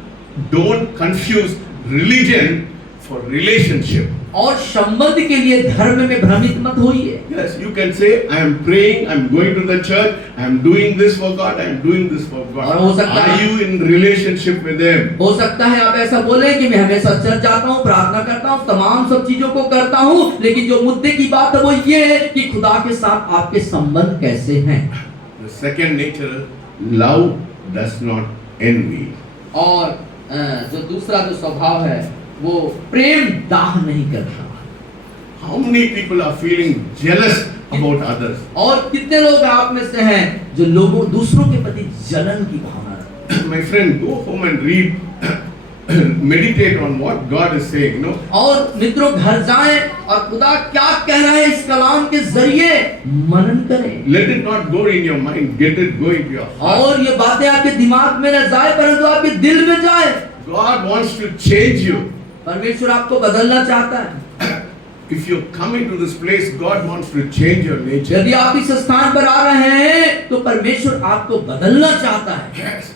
Don't confuse religion for relationship. और संबंध के लिए धर्म में भ्रमित मत होइए। Yes, you can say, I am praying, I am going to the church, I am doing this for God, I am doing this for God. और हो सकता Are है- you in relationship with Him? हो सकता है आप ऐसा बोले कि मैं हमेशा चर्च जाता हूँ, प्रार्थना करता हूँ, तमाम सब चीजों को करता हूँ, लेकिन जो मुद्दे की बात है वो ये है कि खुदा के साथ आपके संबंध कैसे हैं। The second nature, love does not envy. और जो दूसरा जो स्वभाव है वो प्रेम दाह नहीं करता। How many people are feeling jealous about others? और कितने लोग आप में से हैं जो लोगों दूसरों के प्रति जलन की भावना रखते हैं। My friend, go home and read, meditate on what God is saying. No, और मित्रों घर जाएं और खुदा क्या कह रहा है इस कलाम के जरिए मनन करें। let it not go in your mind. Get it go into your heart. और ये बातें आपके दिमाग में न जाए परंतु आपके दिल में जाए। God wants to change you. परमेश्वर आपको बदलना चाहता है। If you come into this place, God wants to change your nature. यदि आप इस स्थान पर आ रहे हैं तो परमेश्वर आपको बदलना चाहता है। Yes,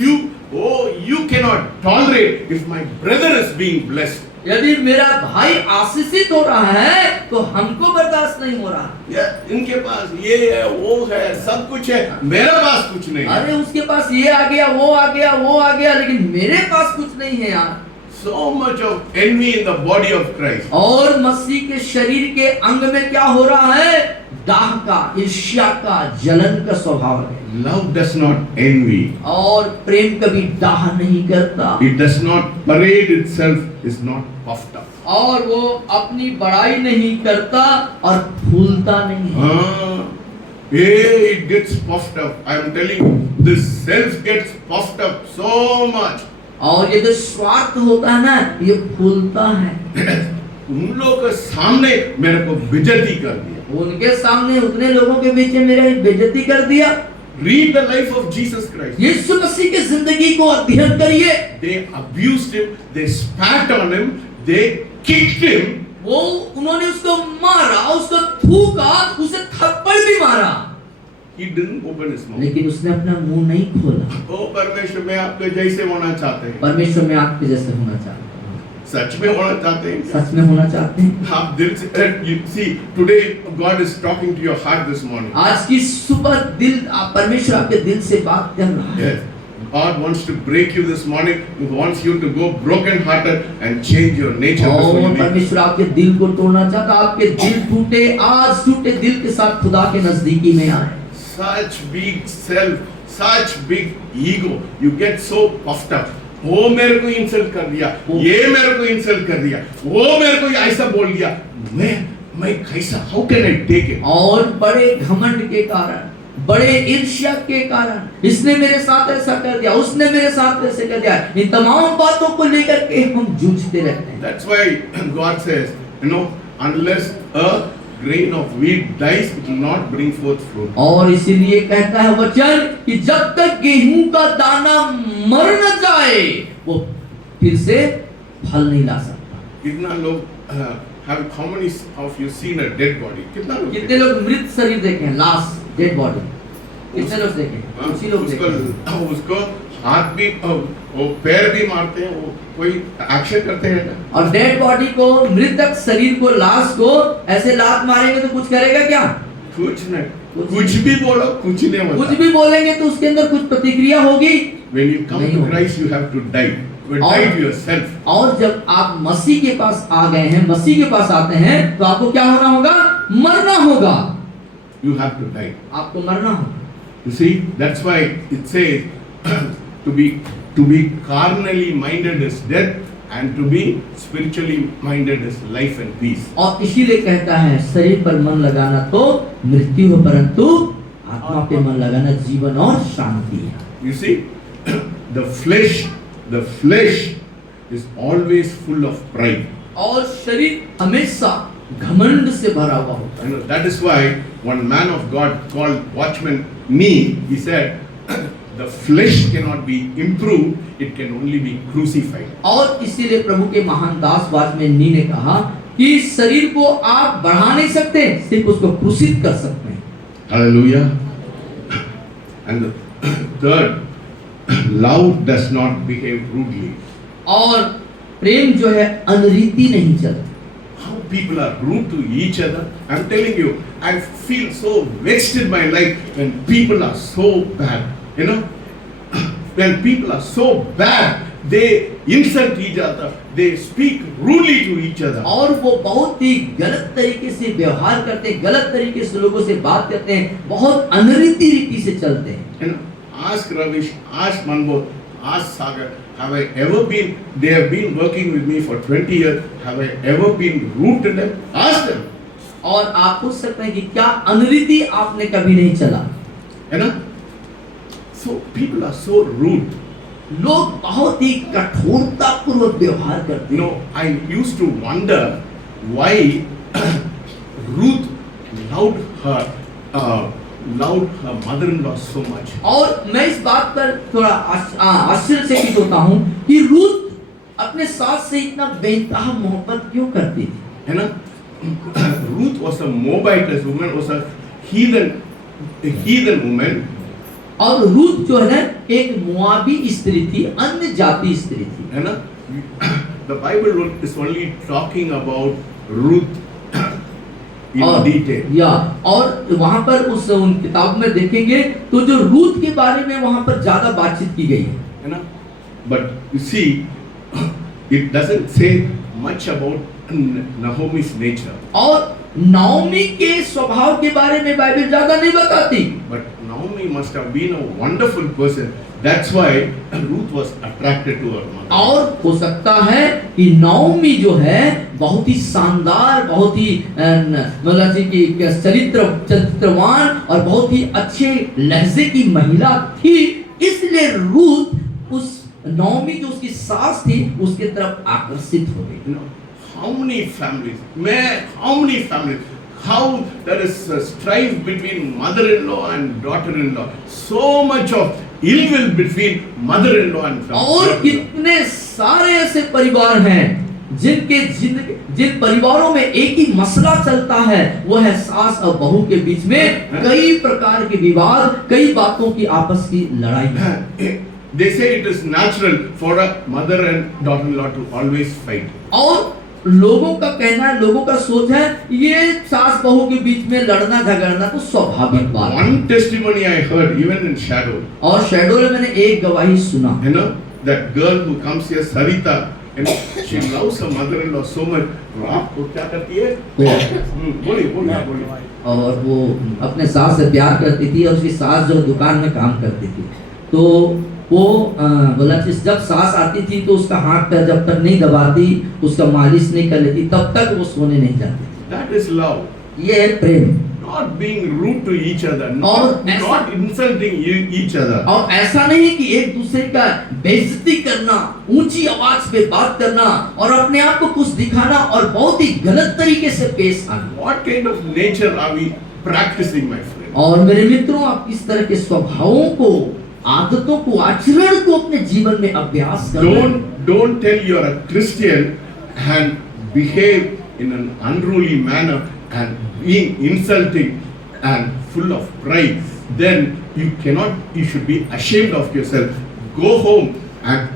you cannot tolerate if my brother is being blessed. यदि मेरा भाई आशीषित हो रहा है तो हमको बर्दाश्त नहीं हो रहा। Yeah, इनके पास ये है, वो है, सब कुछ है, मेरे पास कुछ नहीं है. अरे उसके पास ये आ गया, वो आ गया, वो आ गया, लेकिन मेरे पास कुछ नहीं है यार। So much of envy in the body of Christ. और मसीह के शरीर के अंग में क्या हो रहा है? दाह का, ईर्ष्या का, जलन का स्वभाव है। Love does not envy. और प्रेम कभी दाह नहीं करता। It does not parade itself, is not puffed up. और वो अपनी बड़ाई नहीं करता और फूलता नहीं है। Hey, it gets puffed up. I am telling you, this self gets puffed up so much. और ये जो स्वार्थ होता है ना, ये फूलता है। उन लोगों के सामने मेरे को बेइज्जती कर दिया. उनके सामने उतने लोगों के बीच में मेरी बेइज्जती कर दिया। Read the life of Jesus Christ. यीशु मसीह की जिंदगी को अध्ययन करिए। They abused him, they spat on him, they kicked him. वो उन्होंने उसको मारा, उसको थूका, उसे थप्पड़ भी मारा, He didn't open his mouth. लेकिन उसने अपना मुंह नहीं खोला। ओ परमेश्वर, मैं आपके जैसे होना चाहते हैं. परमेश्वर में आपके जैसे होना चाहता हूं। सच में होना चाहते हैं? सच में होना चाहते हैं? आप दिल से you see today God is talking to your heart this morning. आज की सुबह परमेश्वर आपके दिल से बात कर रहा है। Yes. God wants to break you this morning. He wants you to go broken hearted and change your nature before you और leave. परमेश्वर आपके दिल को तोड़ना चाहता, आपके दिल टूटे, आज टूटे दिल के साथ खुदा के नजदीकी में आए। Such big self, such big ego. You get so puffed up. वो मेरे को इंसल्ट कर दिया, ये मेरे को इंसल्ट कर दिया, वो मेरे को ऐसा बोल दिया, मैं कैसा, how can I take it? और बड़े घमंड के कारण, बड़े ईर्ष्या के कारण, इसने मेरे साथ ऐसा कर दिया, उसने मेरे साथ ऐसे कर दिया, इन तमाम बातों को लेकर के हम जूझते रहते हैं। That's why God says, you know, unless a grain of wheat dies, it will not bring forth fruit. और इसीलिए कहता है वचन कि जब तक गेहूं का दाना मर न जाए वो फिर से फल नहीं ला सकता। कितना लोग how many of you seen a dead body? कितना लोग कितने लोग मृत शरीर देखे हैं, लाश, डेड बॉडी, कितने लोग देखे हैं? हाँ, कुछ ही लोग देखे हैं। उसको हाथ भी वो पैर भी मारते हैं, वो कोई एक्शन करते हैं ना? और डेड बॉडी को, मृतक शरीर को, लाश को ऐसे लात मारेंगे तो कुछ करेगा क्या? कुछ नहीं, कुछ भी बोलो कुछ नहीं होता। कुछ भी बोलेंगे तो उसके अंदर कुछ प्रतिक्रिया होगी। When you come नहीं to होगा। Christ, you have to die. You और- die to yourself. और जब आप मसीह के पास आ गए हैं, मसीह के पास आते हैं तो आपको क्या होना होगा? मरना होगा। You have to die. आपको मरना होगा। You see, that's why it says to be carnally minded is death, and to be spiritually minded is life and peace. और इसीलिए कहता है शरीर पर मन लगाना तो मृत्यु है, परंतु आत्मा पे मन लगाना जीवन और शांति है। You see, the flesh is always full of pride. और शरीर हमेशा घमंड से भरा हुआ होता है। You know, that is why one man of God called Watchman Nee, he said, the flesh cannot be improved, it can only be crucified. और इसीलिए प्रभु के महान दास वाचमैन नी ने कहा कि शरीर को आप बढ़ा नहीं सकते, सिर्फ उसको क्रूसित कर सकते हैं। Hallelujah. And the third, love does not behave rudely. और प्रेम जो है अनरीति नहीं चलता। How people are rude to each other. I'm telling you, I feel so vexed in my life when people are so bad. You know, when people are so bad, they insult each other, they speak rudely to each other. और वो बहुत ही गलत तरीके से व्यवहार करते हैं, गलत तरीके से लोगों से बात करते हैं, बहुत अनरीति रीति से चलते हैं। You know, ask Ravish, ask Manbodh, ask Sagar, have I ever been, they have been working with me for 20 years, have I ever been rude to them? Ask them. और आप पूछ सकते हैं कि क्या अनरीति आपने कभी नहीं चला? You know, so people are so rude. लोग बहुत ही कठोरता पूर्वक व्यवहार करते You हैं। know, I used to wonder why Ruth loved her mother-in-law so much. और मैं इस बात पर थोड़ा आश्चर्यचकित होता हूँ कि रूथ अपने सास से इतना बेइंतहा मोहब्बत क्यों करती थी? You know, Ruth was a Moabitess woman, was a heathen woman. और रूथ जो है ना एक मोआबी स्त्री थी, अन्य जाति स्त्री थी। You know, the Bible is only talking about Ruth in और detail. और वहां पर उन किताब में देखेंगे तो जो रूथ के बारे में वहां पर ज्यादा बातचीत की गई है। You know, but you see, it doesn't say much about Naomi's nature. और नाओमी के स्वभाव के बारे में बाइबल ज्यादा नहीं बताती। But Naomi must have been a wonderful person. That's why Ruth was attracted to her mother. और हो सकता है कि नाओमी जो है बहुत ही शानदार, बहुत ही मतलब कि चरित्रवान और बहुत ही अच्छे लहजे की महिला थी, इसलिए रूथ उस नाओमी जो उसकी सास थी उसके तरफ आकर्षित हो गई। You know, how many families, how there is a strife between mother-in-law and daughter-in-law. So much of ill will between mother-in-law and और daughter-in-law. कितने सारे ऐसे परिवार हैं जिन परिवारों में एक ही मसला चलता है, वो है सास और बहू के बीच में कई प्रकार के विवाद, कई बातों की आपस की लड़ाई है। they say it is natural for a mother and daughter-in-law to always fight. और लोगों का कहना है, लोगों का सोच है, ये सास बहू के बीच में लड़ना झगड़ना तो स्वाभाविक बात है। One testimony I heard even in shadow. और शैडो में मैंने एक गवाही सुना। You know that girl who comes here, Sarita, and she loves her mother-in-law so much. रात को क्या करती है? बोलिए। और वो अपने सास से प्यार करती थी और उसकी सास जो दुकान में काम करती थी, तो वो बोला जब सास आती थी तो उसका हाथ पैर जब तक नहीं दबाती, उसका मालिश नहीं कर लेती, तब तक वो सोने नहीं जाती। That is love. ये है प्रेम। Not being rude to each other, और not insulting each other. और ऐसा नहीं कि एक दूसरे का बेइज्जती करना, ऊंची आवाज पे बात करना और अपने आप को कुछ दिखाना और बहुत ही गलत तरीके से पेश आना। What kind of nature are we practicing, my friend? और मेरे मित्रों, आप किस तरह के स्वभावों को, आदतों को, आचरण को अपने जीवन में अभ्यास करें। Don't tell you are a Christian and behave in an unruly manner and being insulting and full of pride. Then you should be ashamed of yourself. Go home and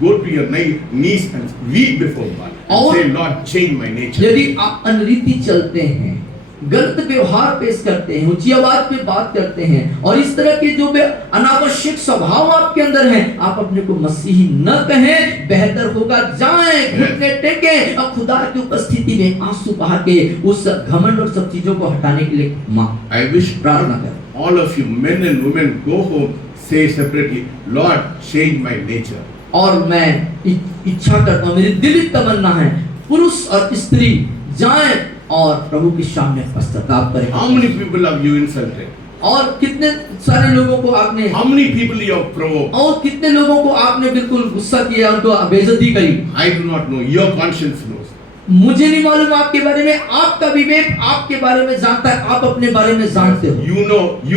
go to your knees and weep before God. And say, Lord, change my nature. यदि आप अनरीति चलते हैं, गलत व्यवहार पेश करते हैं, ऊंची आवाज पे बात करते हैं और इस तरह के जो अनावश्यक स्वभाव आपके अंदर हैं, आप अपने को मसीही न कहें, बेहतर होगा जाएं, घुटने टेकें और खुदा की उपस्थिति में आंसू बहा के उस घमंड और सब चीजों को हटाने के लिए I wish प्रार्थना करें। all of you men and women go home, say separately, Lord, change my nature. और मैं इच्छा करता हूँ, मेरी दिली तमन्ना है, पुरुष और स्त्री जाएं और प्रभु के सामने पश्चाताप करें। How many people have you insulted? और कितने सारे लोगों को आपने, How many people you have provoked? और कितने लोगों को आपने बिल्कुल गुस्सा किया, उनको बेइज्जती करी। I do not know. Your conscience knows. मुझे नहीं मालूम आपके बारे में, आपका विवेक आपके बारे में जानता है, आप अपने बारे में जानते हो। You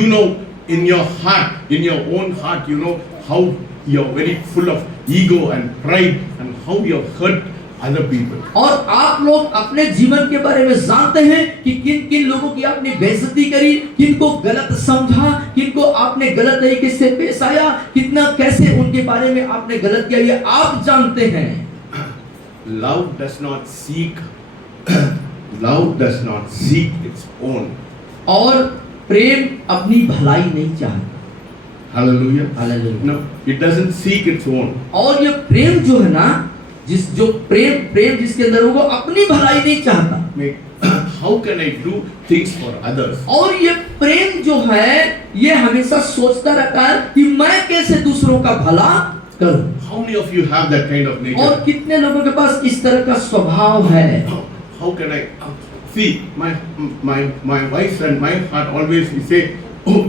know in your heart, in your own heart, you know how you are very full of ego and pride and how you have hurt other people. और आप लोग अपने जीवन के बारे में जानते हैं कि किन किन लोगों की आपने बेइज्जती करी, किनको गलत समझा, किनको आपने गलत तरीके से पेश आया, कितना कैसे उनके बारे में आपने गलत किया, ये आप जानते हैं। Love does not seek its own. और प्रेम अपनी भलाई नहीं चाहता। Hallelujah. Hallelujah. No, it doesn't seek its own. और ये प्रेम जो है ना, प्रेम जिसके अंदर वो अपनी भलाई नहीं चाहता। How can I do things for others? और ये प्रेम जो है, ये हमेशा सोचता रहता है कि मैं कैसे दूसरों का भला करूं। How many of you have that kind of nature? और कितने लोगों के पास इस तरह का स्वभाव है। How can I see my wife and my heart always say, oh,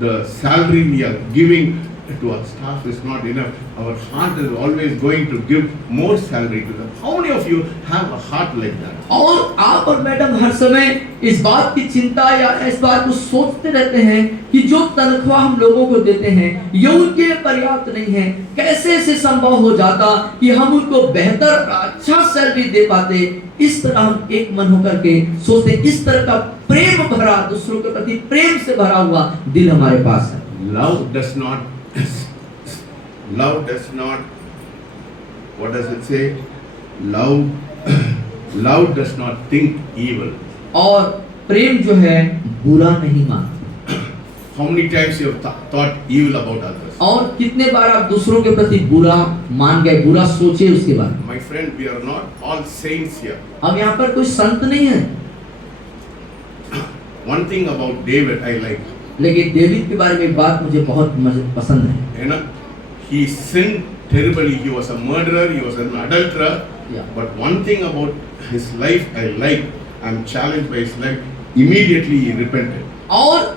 the salary we are giving to our staff is not enough. Our heart is always going to give more salary to them. How many of you have a heart like that? और आप और madam हर समय इस बात की चिंता या इस बात को सोचते रहते हैं कि जो तनख्वाह हम लोगों को देते हैं ये उनके लिए पर्याप्त नहीं है। कैसे ऐसे संभव हो जाता कि हम उनको बेहतर अच्छा सैलरी दे पाते। इस तरह हम एक मन होकर के सोचते, इस तरह का प्रेम भरा, दूसरों के प्रति प्रेम से भरा हुआ दिल हमारे पास है। Love does not, what does it say? Love does not think evil. और प्रेम जो है बुरा नहीं मानता। How many times you have thought evil about others? और कितने बार आप दूसरों के प्रति बुरा मान गए, बुरा सोचे उसके बारे में। My friend, we are not all saints here. अब यहाँ पर कोई संत नहीं है। One thing about David I like. लेकिन डेविड के बारे में एक बात मुझे बहुत पसंद है। You know, he sinned terribly. He was a murderer. He was an adulterer. Yeah. But one thing about his life I like. I'm challenged by his life. Immediately he repented. और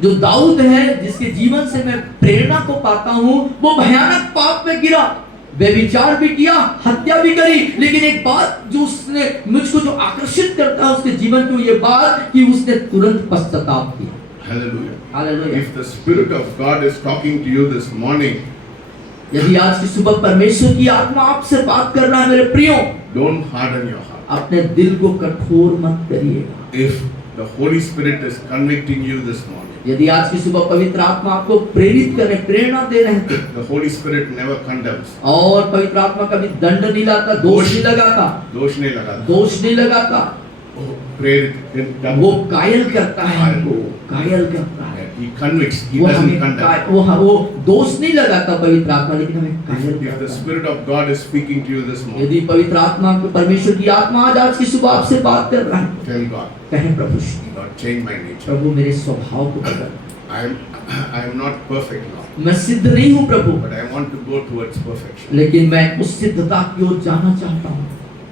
जो दाऊद है, जिसके जीवन से मैं प्रेरणा को पाता हूँ, वो भयानक पाप में गिरा, व्यभिचार भी किया, हत्या भी करी, लेकिन एक बात जो उसने मुझको जो आकर्षित करता है उसके जीवन को, ये बात कि उसने तुरंत पश्चाताप किया। Hallelujah. Hallelujah. If the Spirit of God is talking to you this morning, यदि आज की सुबह परमेश्वर की आत्मा आपसे बात कर रहा है मेरे प्रियो, don't harden your heart. अपने दिल को कठोर मत करिएगा। If the Holy Spirit is convicting you this morning, यदि आज की सुबह पवित्र आत्मा आपको प्रेरित करे, प्रेरणा दे रहे हैं, The Holy Spirit never condemns. और पवित्र आत्मा कभी दंड नहीं लाता, दोष नहीं लगाता, दोष नहीं लगाता, दोष नहीं लगाता, प्रेरित वो कायल करता है हमको, कायल करता है। He convicts, he वो doesn't हमें condemn. वो दोष नहीं लगाता पवित्र आत्मा, लेकिन हमें कायल If the करता है। Spirit of God is speaking to you this morning, यदि पवित्र आत्मा परमेश्वर की आत्मा आज की सुबह आपसे बात कर रहा है, tell God, कहें प्रभु, Lord, change my nature. प्रभु मेरे स्वभाव को बदल। I am not perfect now, मैं सिद्ध नहीं हूँ प्रभु, but I want to go towards perfection. लेकिन मैं उस सिद्धता की ओर जाना चाहता हूँ।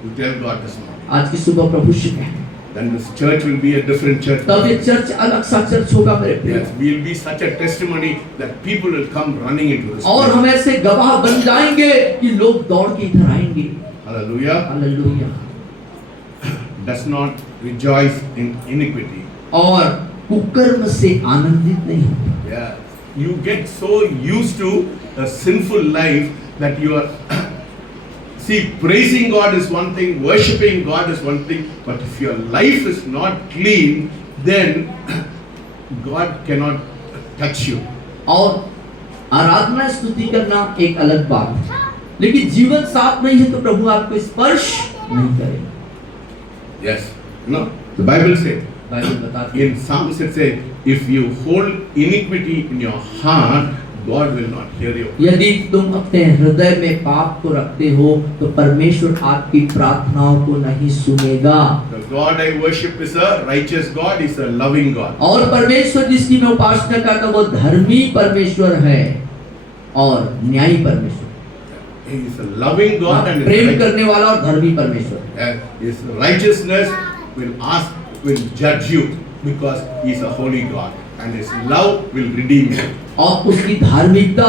You tell God this morning. आज की सुबह प्रभु से कहें, Then this church will be a different church. तब ये चर्च अलग सा चर्च होगा मेरे प्रिय। Yes, we'll be such a testimony that people will come running into this और place. हम ऐसे गवाह बन जाएंगे कि लोग दौड़ के इधर आएंगे। Hallelujah. Hallelujah. Does not rejoice in iniquity. और कुकर्म से आनंदित नहीं होता। Yeah. You get so used to a sinful life that you are see, praising God is one thing, worshipping God is one thing, but if your life is not clean, then God cannot touch you. और आराधना स्तुति करना एक अलग बात है, लेकिन जीवन साथ नहीं है तो प्रभु आपको स्पर्श नहीं करेगा। Yes. No. The Bible says, Bible बताती है, in Psalms it says, if you hold iniquity in your heart, God will not hear you. यदि तुम अपने हृदय में पाप को रखते हो तो परमेश्वर आपकी प्रार्थनाओं को नहीं सुनेगा। The God I worship is a righteous God, is a loving God. और परमेश्वर जिसकी मैं उपासना करता हूं वो धर्मी परमेश्वर है और न्यायी परमेश्वर, He is a loving God and Prem his, करने वाला और धर्मी परमेश्वर। his righteousness will judge you because he is a holy God and his love will redeem you. और उसकी धार्मिकता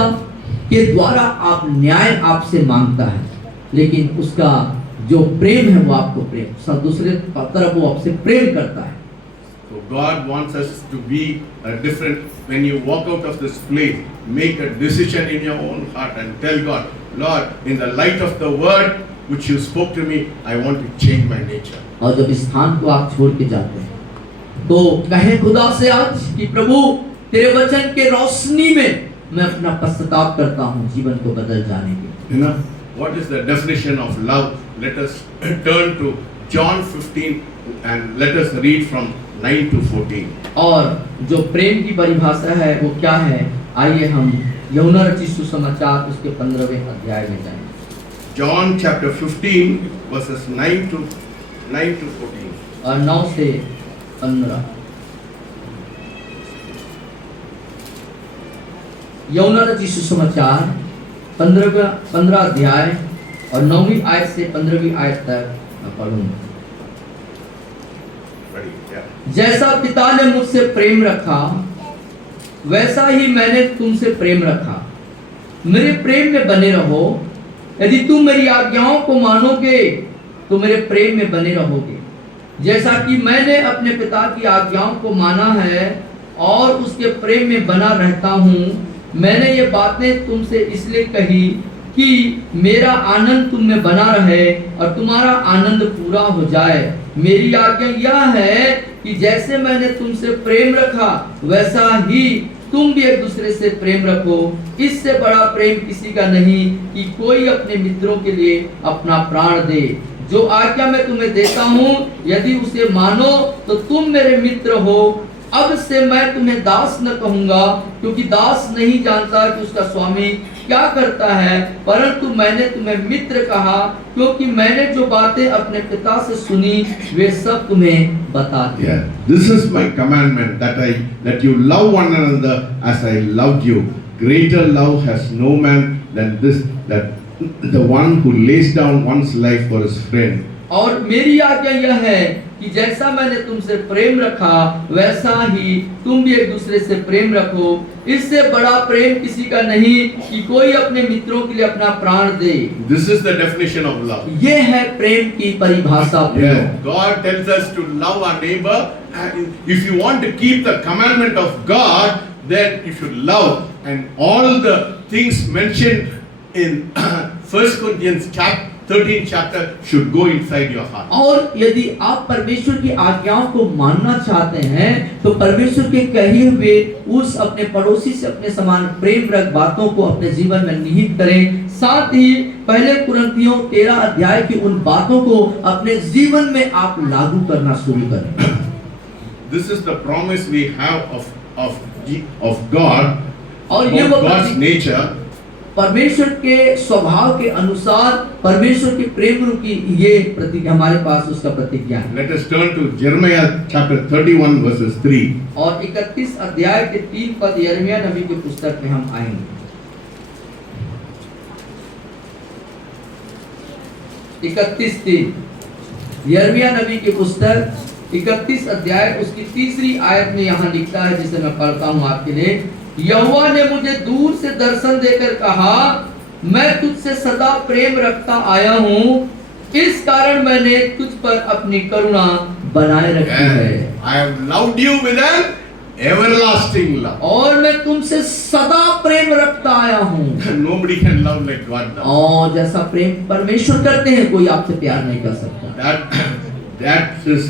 के द्वारा आप न्याय आपसे मांगता है, लेकिन उसका जो प्रेम है वो आपको प्रेम सब दूसरे तरफ वो आपसे प्रेम करता है। So God wants us to be a different. When you walk out of this place, make a decision in your own heart and tell God, Lord, in the light of the word which you spoke to me, I want to change my nature. और जब इस स्थान को आप छोड़ के जाते हैं तो कहें खुदा से आज कि प्रभु तेरे वचन के रोशनी में मैं अपना पश्चाताप करता हूँ जीवन को बदल जाने के। You know, what is the definition of love? Let us turn to John 15 and let us read from 9 to 14. और जो प्रेम की परिभाषा है वो क्या है, आइए हम यूहन्ना रचित सुसमाचार उसके 15वें अध्याय में जाएं। John chapter 15 verses 9 to 14. और 9 से 15। यूहन्ना रचित सुसमाचार 15 अध्याय और 9वीं आयत से 15वीं आयत तक मैं पढ़ूंगा। Ready? Yeah. जैसा पिता ने मुझसे प्रेम रखा वैसा ही मैंने तुमसे प्रेम रखा, मेरे प्रेम में बने रहो। यदि तुम मेरी आज्ञाओं को मानोगे तो मेरे प्रेम में बने रहोगे, जैसा कि मैंने अपने पिता की आज्ञाओं को माना है और उसके प्रेम में बना रहता हूँ। मैंने ये बातें तुमसे इसलिए कही कि मेरा आनंद तुम में बना रहे और तुम्हारा आनंद पूरा हो जाए। मेरी आज्ञा यह है कि जैसे मैंने तुमसे प्रेम रखा वैसा ही तुम भी एक दूसरे से प्रेम रखो। इससे बड़ा प्रेम किसी का नहीं कि कोई अपने मित्रों के लिए अपना प्राण दे। जो आज्ञा मैं तुम्हें देता हूँ यदि उसे मानो तो तुम मेरे मित्र हो। अब से मैं तुम्हें दास न कहूंगा, क्योंकि दास नहीं जानता कि उसका स्वामी क्या करता है, परंतु मैंने तुम्हें मित्र कहा, क्योंकि मैंने जो बातें अपने पिता से सुनी वे सब तुम्हें बता दी। Yeah. This is my commandment that you love one another as I loved you. Greater love has no man than this, that the one who lays down one's life for his friend. और मेरी आज्ञा यह है कि जैसा मैंने तुमसे प्रेम रखा वैसा ही तुम भी एक दूसरे से प्रेम रखो। इससे बड़ा प्रेम किसी का नहीं कि कोई अपने मित्रों के लिए अपना प्राण दे। This is the definition of love. ये है प्रेम की परिभाषा। Yeah. God tells us to love our neighbor. If you want to keep the commandment of God, then you should love. And all the things mentioned in 1 Corinthians 13th chapter should go inside your heart. और यदि आप परमेश्वर की आज्ञाओं को मानना चाहते हैं तो परमेश्वर के कहे हुए उस अपने पड़ोसी से अपने समान प्रेम रख बातों को अपने जीवन में निहित करें। साथ ही पहले कुरिन्थियों 13 अध्याय की उन बातों को अपने जीवन में आप लागू करना शुरू करें। This is the promise we have of God, और ये of वो God's nature. परमेश्वर के स्वभाव के अनुसार परमेश्वर के प्रेम रूपी ये प्रतीक हमारे पास उसका प्रतिज्ञा है। Let us turn to Jeremiah chapter 31 verses 3. और 31 अध्याय के 3 पद यिर्मयाह नबी की पुस्तक में हम आएंगे। 31:3 यिर्मयाह नबी की पुस्तक 31 अध्याय उसकी तीसरी आयत में यहाँ लिखता है, जिसे मैं पढ़ता हूँ आपके लिए। यहोवा ने मुझे दूर से दर्शन देकर कहा, मैं तुझसे सदा प्रेम रखता आया हूँ, इस कारण मैंने तुझ पर अपनी करुणा बनाए रखी है। I have loved you with an everlasting love. और मैं तुमसे सदा प्रेम रखता आया हूँ। Nobody can love like God does. और जैसा प्रेम परमेश्वर करते हैं कोई आपसे प्यार नहीं कर सकता। That is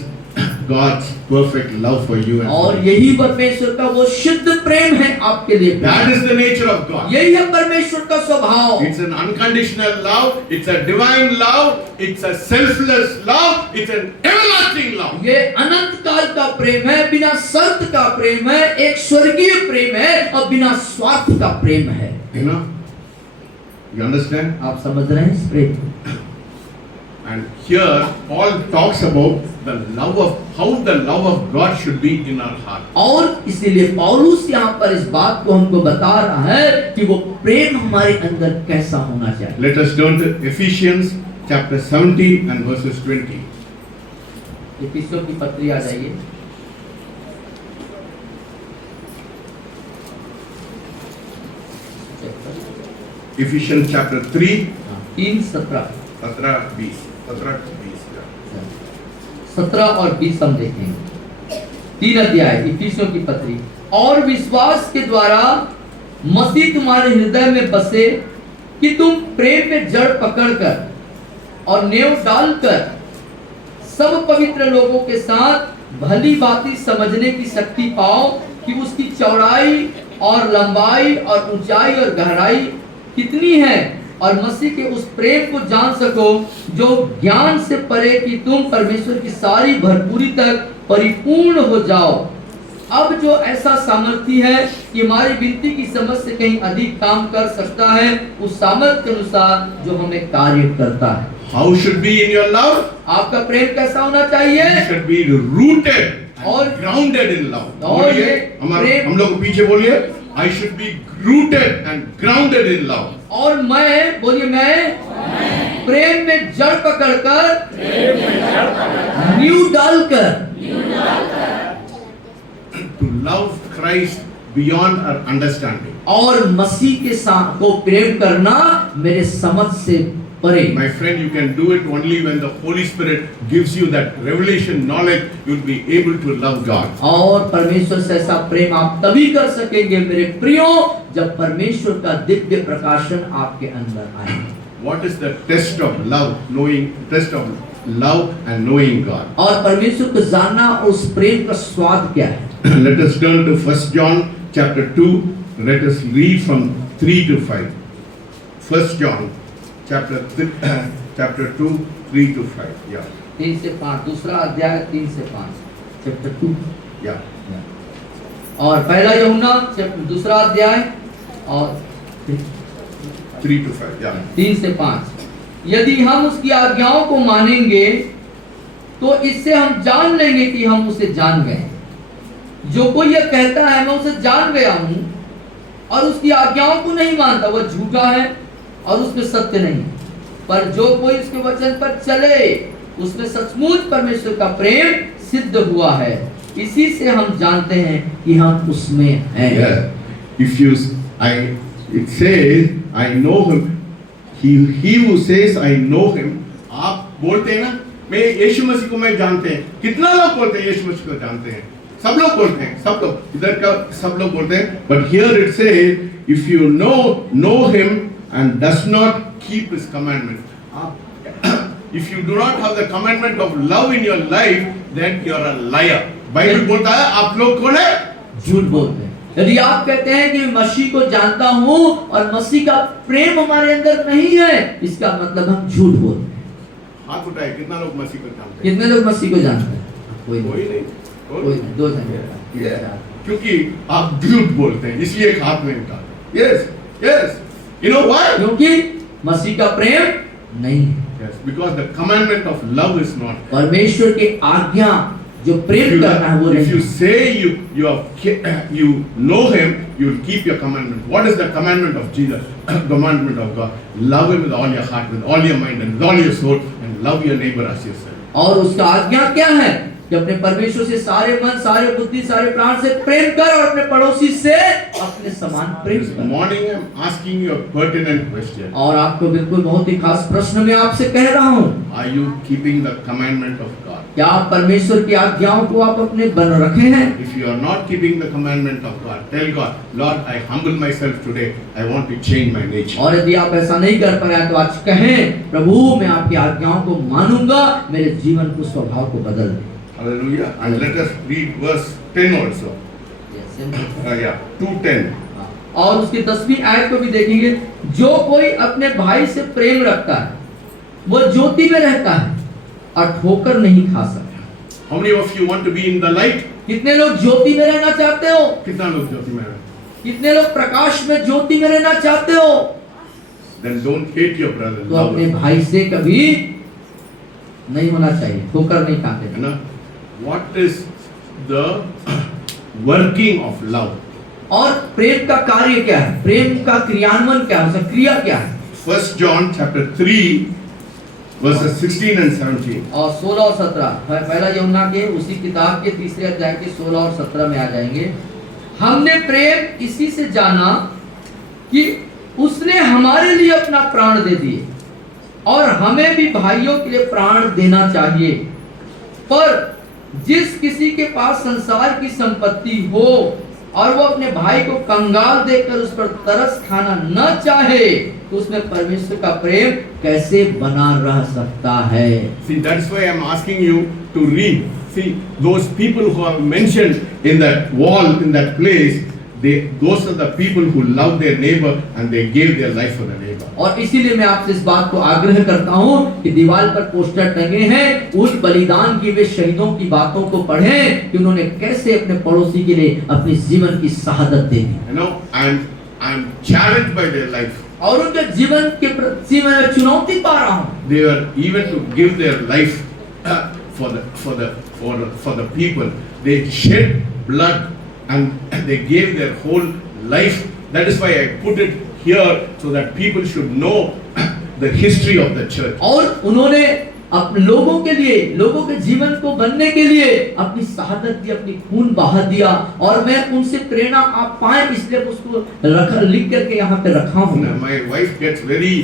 God's perfect love for you and for और me. यही परमेश्वर का वो शुद्ध प्रेम है आपके लिए। That is the nature of God. यही है परमेश्वर का स्वभाव। It's an unconditional love, it's a divine love, it's a selfless love, it's an everlasting love. ये अनंत काल का प्रेम है, बिना शर्त का प्रेम है, एक स्वर्गीय प्रेम है और बिना स्वार्थ का प्रेम है। You know? You understand? आप समझ रहे हैं इस प्रेम को? And here Paul talks about the love of how the love of God should be in our heart. और इसीलिए पौलुस यहाँ पर इस बात को हमको बता रहा है कि वो प्रेम हमारे अंदर कैसा होना चाहिए। Let us turn to Ephesians chapter 17 and verses 20. इफिसियों की पत्री आ जाइए। Ephesians chapter 3, 3:17 17 और 20 हम देखेंगे। 3 अध्याय इफिसियों की पत्री। और विश्वास के द्वारा मसीह तुम्हारे हृदय में बसे कि तुम प्रेम में जड़ पकड़कर और नेव डालकर सब पवित्र लोगों के साथ भली भांति समझने की शक्ति पाओ कि उसकी चौड़ाई और लंबाई और ऊंचाई और गहराई कितनी है, और मसीह के उस प्रेम को जान सको जो ज्ञान से परे कि तुम परमेश्वर की सारी भरपूरी तक परिपूर्ण हो जाओ। अब जो ऐसा सामर्थ्य है कि हमारी विनती की समझ से कहीं अधिक काम कर सकता है, उस सामर्थ्य के अनुसार जो हमें कार्य करता है। how should be in your love? आपका प्रेम कैसा होना चाहिए? You should be rooted और and grounded in love. और बोलिए, ये हम लोग पीछे बोलिए, I should be rooted and grounded in love. और मैं बोलिए, मैं प्रेम में जड़ पकड़कर नींव डालकर To love Christ beyond our understanding. और मसीह के साथ को प्रेम करना मेरे समझ से परे। My friend, you can do it only when the Holy Spirit gives you that revelation knowledge. You'll be able to love God. और परमेश्वर से ऐसा प्रेम आप तभी कर सकेंगे मेरे प्रियो, जब परमेश्वर का दिव्य प्रकाशन आपके अंदर आए। What is the test of love? Test of love and knowing God. और परमेश्वर को जानना और उस प्रेम का स्वाद क्या है? Let us turn to 1 John chapter 2. Let us read from 3 to 5. 1 John chapter 2, 3 to 5. Yeah. 3 से 5, दूसरा अध्याय 3 से 5, चैप्टर 2। Yeah. और पहला यूहन्ना दूसरा अध्याय और 3 to 5. Yeah. 3 से 5। यदि हम उसकी आज्ञाओं को मानेंगे तो इससे हम जान लेंगे कि हम उसे जान गए। जो कोई यह कहता है मैं उसे जान गया हूं और उसकी आज्ञाओं को नहीं मानता, वह झूठा है और उसमें सत्य नहीं। पर जो कोई उसके वचन पर चले उसमें सचमुच परमेश्वर का प्रेम सिद्ध हुआ है। इसी से हम जानते हैं कि हम उसमें हैं। Yeah. It says, I know him. He who says I know him. आप बोलते हैं ना, मैं यीशु मसीह को मैं जानते हैं। कितना लोग बोलते हैं यीशु मसीह को जानते हैं? सब लोग बोलते हैं, सब लोग इधर का सब लोग बोलते हैं। But here it says, if you know him and does not keep his commandment. आप If you do not have the commandment of love in your life, then you are a liar. Bible बोलता है आप लोग कौन है? झूठ बोलते हैं। यदि आप कहते हैं कि मसीह को जानता हूँ और मसीह का प्रेम हमारे अंदर नहीं है, इसका मतलब हम झूठ बोलते हैं। हाथ उठाए, कितना लोग मसीह को जानते हैं? कितने लोग मसीह को जानते हैं? कोई कोई नहीं, नहीं। कोई नहीं, 2 जन। क्योंकि आप झूठ बोलते हैं, इसलिए एक हाथ में उठा। Yes yes, you know why? क्योंकि मसीह का प्रेम नहीं है। Yes, because the commandment of love is not. परमेश्वर की आज्ञा जो प्रेम करना है वो If you नहीं। say you know him, you will keep your commandment. What is the commandment of Jesus? Commandment of God. Love him with all your heart, with all your mind, and with all your soul, and love your neighbor as yourself. और उसका आज्ञा क्या है कि अपने परमेश्वर से सारे मन, सारे बुद्धि, सारे प्राण से प्रेम कर और अपने पड़ोसी से अपने समान प्रेम This कर। morning I am asking you a pertinent question. और आपको बिल्कुल बहुत ही खास प्रश्न मैं आपसे कह रहा हूँ, Are you keeping the commandment of God? क्या आप परमेश्वर की आज्ञाओं को आप अपने बन रखे हैं? If you are not keeping the commandment of God, tell God, Lord, I humble myself today. I want to change my nature. और यदि आप ऐसा नहीं कर पाए तो आज कहें, प्रभु मैं आपकी आज्ञाओं को मानूंगा, मेरे जीवन को, स्वभाव को बदल दे। Hallelujah. And let us read verse 10 also. Yeah, 2:10. और उसकी 10वीं आयत को भी देखेंगे। जो कोई अपने भाई से प्रेम रखता है वो ज्योति में रहता है और ठोकर नहीं खा सकता। How many of you want to be in the light? कितने लोग ज्योति में रहना चाहते हो? कितना लोग ज्योति में हैं? कितने लोग प्रकाश में, ज्योति में रहना चाहते हो? Then don't hate your brother. तो Love अपने him. भाई से कभी नहीं होना चाहिए, ठोकर नहीं खाते। है ना? What is the working of love? और प्रेम का कार्य क्या है? प्रेम का क्रियान्वयन क्या है? उसका क्रिया क्या है? 1 John chapter 3 verses 16 and 17. और 16 और 17 पहला यूहन्ना के उसी किताब के 3 अध्याय के 16 और 17 में आ जाएंगे। हमने प्रेम इसी से जाना कि उसने हमारे लिए अपना प्राण दे दिए और हमें भी भाइयों के लिए प्राण देना चाहिए। पर जिस किसी के पास संसार की संपत्ति हो और वो अपने भाई को कंगाल देखकर उस पर तरस खाना न चाहे तो उसमें परमेश्वर का प्रेम कैसे बना रह सकता है? See, that's why I'm asking you to read. See, those people who are mentioned in that wall, in that place, those are the people who love their neighbor and they gave their life for the neighbor. और इसीलिए मैं आपसे इस बात को आग्रह करता हूँ कि दीवार पर पोस्टर टंगे हैं, उस बलिदान की वे शहीदों की बातों को पढ़ें कि उन्होंने कैसे अपने पड़ोसी के लिए अपने जीवन की शहादत दे दी। You know, I'm challenged by their life. और उनके जीवन के प्रति मैं चुनौती पा रहा हूँ। They were even to give their life for the people. They shed blood and they gave their whole life. That is why I put it here so that people should know the history of the church. और उन्होंने अपने लोगों के लिए, लोगों के जीवन को बनने के लिए अपनी शहादत दी, अपनी खून बहा दिया। और मैं उनसे प्रेरणा आप पाए इसलिए उसको लिख करके यहाँ पे रखा हूँ। My wife gets very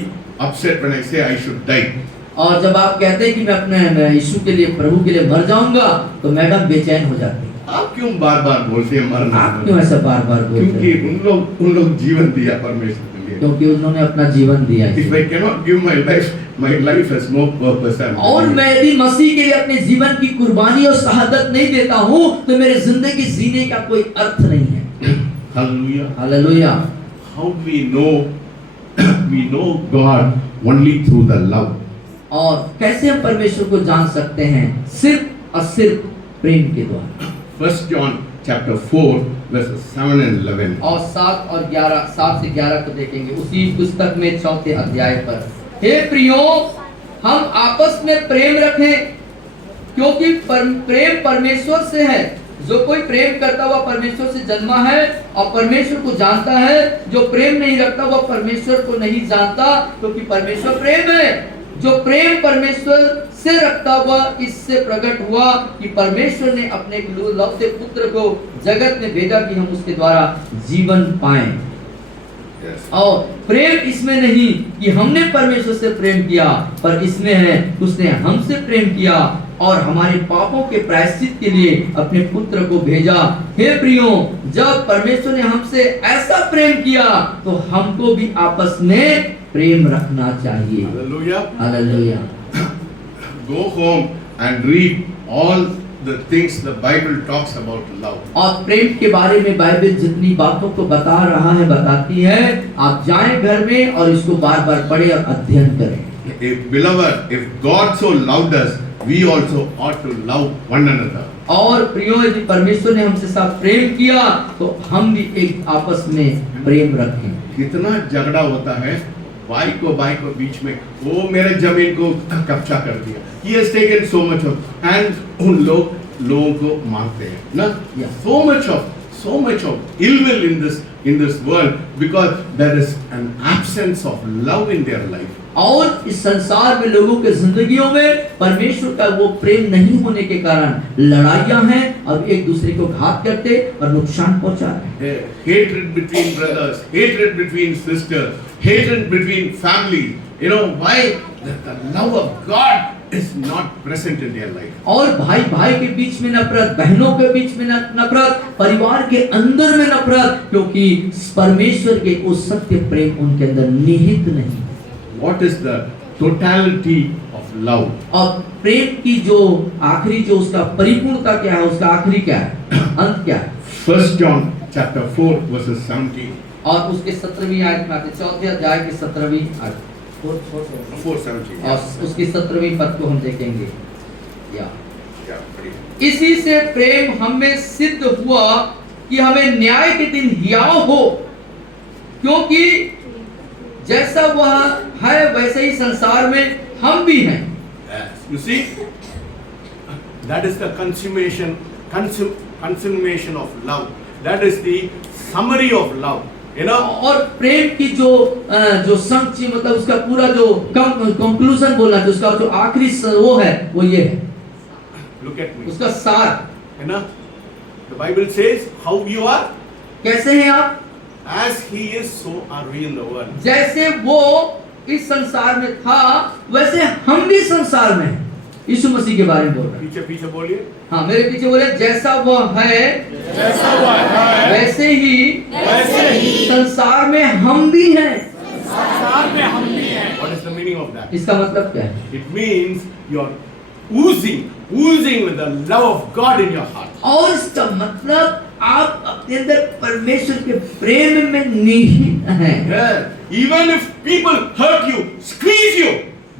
upset when I say I should die. और जब आप कहते हैं कि मैं अपने यीशु के लिए, प्रभु के लिए मर जाऊंगा, तो मैडम बेचैन हो जाती है। आप क्यों बार-बार बोलते हैं मरना? आप क्यों ऐसा बार-बार बोलते हैं? क्योंकि उन लोग जीवन दिया परमेश्वर के लिए। क्योंकि उन्होंने अपना जीवन दिया है। If I cannot give my life has no purpose. और मैं यदि मसीह के लिए अपने जीवन की कुर्बानी और शहादत नहीं देता हूँ तो मेरे जिंदगी जीने का कोई अर्थ नहीं है। Hallelujah. Hallelujah. How do we know? We know God only through the love. और कैसे हम परमेश्वर को जान सकते हैं? सिर्फ और सिर्फ प्रेम के द्वारा। 1 John chapter 4 verses 7 and 11. और 7 और 11, 7 से 11 को देखेंगे उसी पुस्तक में 4 अध्याय पर। हे प्रियो, हम आपस में प्रेम रखें क्योंकि प्रेम परमेश्वर से है। जो कोई प्रेम करता हुआ परमेश्वर से जन्मा है और परमेश्वर को जानता है। जो प्रेम नहीं रखता वह परमेश्वर को नहीं जानता क्योंकि परमेश्वर प्रेम है। जो प्रेम परमेश्वर से रखता हुआ इससे प्रकट हुआ कि परमेश्वर ने अपने इकलौते पुत्र को जगत में भेजा कि हम उसके द्वारा जीवन पाएं। Yes. और प्रेम इसमें नहीं कि हमने परमेश्वर से प्रेम किया, पर इसमें है उसने हमसे प्रेम किया और हमारे पापों के प्रायश्चित के लिए अपने पुत्र को भेजा। हे प्रियो, जब परमेश्वर ने हमसे ऐसा प्रेम किया तो हमको भी आपस में प्रेम रखना चाहिए। Hallelujah. Hallelujah. go home and read all the things the Bible talks about love. और प्रेम के बारे में बाइबल जितनी बातों को बता रहा है, बताती है, आप जाएं घर में और इसको बार-बार पढ़ें और अध्ययन करें। If beloved, if God so loved us, we also ought to love one another. और प्रियो, यदि परमेश्वर ने हमसे साथ प्रेम किया तो हम भी एक आपस में प्रेम रखें। कितना झगड़ा होता है भाई को बीच में, वो मेरे जमीन को कब्जा कर दिया, he has taken so much of, and उन लोगों को मारते हैं ना। so much of ill will in this world because there is an absence of love in their life. और इस संसार में लोगों के जिंदगियों में परमेश्वर का वो प्रेम नहीं होने के कारण लड़ाइयां हैं और एक दूसरे को घात करते और नुकसान पहुंचा रहे हैं। Hatred between brothers, hatred between sisters, hatred between families. You know why? The love of God is not present in their life. और भाई भाई के बीच में नफरत, बहनों के बीच में नफरत, परिवार के अंदर में नफरत, क्योंकि परमेश्वर के वो सत्य प्रेम उनके अंदर निहित नहीं। What is the totality of love? और प्रेम की जो आखिरी जो उसका परिपूर्णता क्या है, उसका आखिरी क्या है, अंत क्या है? 1 John chapter 4 verses 17. और उसके 17वीं आयत में आते, 4थे अध्याय की 17वीं आयत, 4:17. और उसकी 17वीं पद को हम देखेंगे। Yeah. इसी से प्रेम हम में सिद्ध हुआ कि हमें न्याय के दिन हियाव हो, क्योंकि जैसा वह है वैसे ही संसार में हम भी हैं। Yes. You see, that is the consummation of love. That is the summary of love. You know. और प्रेम की जो संक्षिप्त, मतलब उसका पूरा जो कंक्लूजन बोलना, जो उसका जो आखिरी वो है, वो ये है। Look at me. उसका सार, है ना? The Bible says, how you are, कैसे हैं आप? as he is, so are we in the world. जैसे वो इस संसार में था वैसे हम भी संसार में हैं। यीशु मसीह के बारे में बोल रहे हैं। पीछे बोलिए। हाँ, मेरे पीछे बोले, जैसा वो है वैसे ही संसार में हम भी हैं। What is the meaning of that? इसका मतलब क्या है? It means you are oozing with the love of God in your heart. और इसका मतलब आप अपने अंदर परमेश्वर के प्रेम में निहित हैं। Yeah. Even if people hurt you, squeeze you,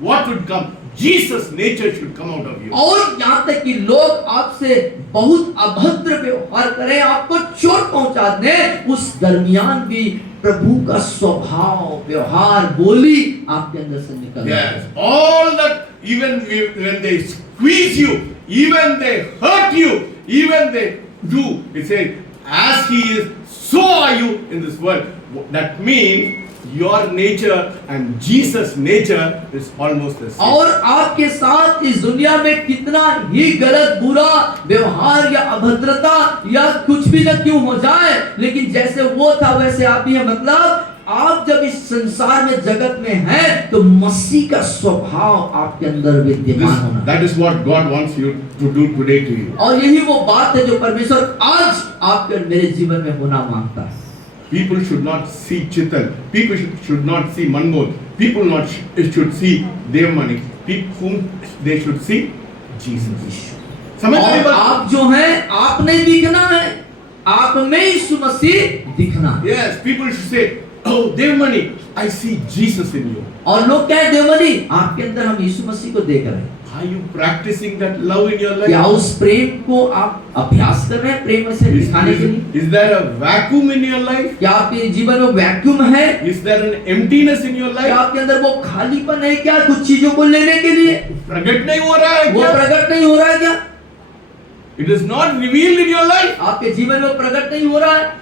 what would come? Jesus' nature should come out of you. और यहाँ तक कि लोग आपसे बहुत अभद्र व्यवहार करें, आपको चोट पहुंचा दें, उस दरमियान भी प्रभु का स्वभाव, व्यवहार, बोली आपके अंदर से निकल रहा है। Yes. All that, even when they squeeze you, even they hurt you, even they do, it says, as he is, so are you in this world. That means your nature and Jesus' nature is almost the same. और आपके साथ इस दुनिया में कितना ही गलत, बुरा व्यवहार या अभद्रता या कुछ भी न क्यों हो जाए, लेकिन जैसे वो था वैसे आप भी हैं। मतलब आप जब इस संसार में, जगत में हैं, तो मसीह का स्वभाव आपके अंदर विद्यमान होना। That is what God wants you to do today to you. और यही वो बात है जो परमेश्वर आज आपके और मेरे जीवन में होना मांगता है। People should not see Chitan. People should not see Manmohan. People should see Devmani. Whom they should see? Jesus. समझ रहे और बात? आप जो हैं, आपने दिखना है, आप में यीशु मसीह दिखना। Yes, people should say, oh Devmani, I see Jesus in you. और लोग क्या है, देवमणि, आपके अंदर हम यीशु मसीह को देख रहे हैं। Are you practicing that love in your life? क्या उस प्रेम को आप अभ्यास कर रहे हैं, प्रेम से दिखाने के लिए? Is there a vacuum in your life? क्या आपके जीवन में वैक्यूम है? Is there an emptiness in your क्या life? आपके अंदर वो खालीपन है क्या, कुछ चीजों को लेने के लिए? प्रकट नहीं हो रहा है वो क्या? प्रकट नहीं हो रहा है क्या? It is not revealed in your life. आपके जीवन में प्रकट नहीं हो रहा है,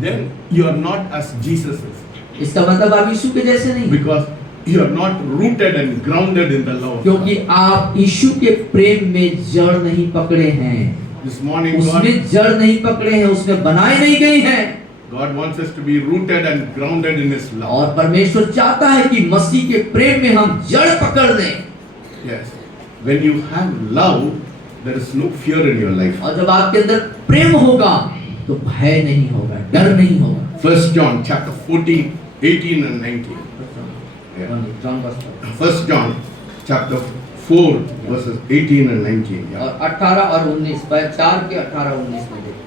Then you are not as Jesus is. इसका मतलब आप यीशु के जैसे नहीं, Because you are not rooted and grounded in the love of क्योंकि God. आप यीशु के प्रेम में जड़ नहीं पकड़े हैं, This morning उसमें जड़ नहीं पकड़े हैं, उसमें बनाए नहीं गए हैं। God wants us to be rooted and grounded in His love. और परमेश्वर चाहता है कि मसीह के प्रेम में हम जड़ पकड़ लें। Yes. When you have love, there is no fear in your life. और जब आपके अंदर प्रेम होगा तो भय नहीं होगा, डर नहीं होगा। 1 John chapter 14, 18 and 19. Yeah. 1 John chapter 4 verses 18 and 19. Yeah. और 18 और 19 4 के 18 19 में देखो।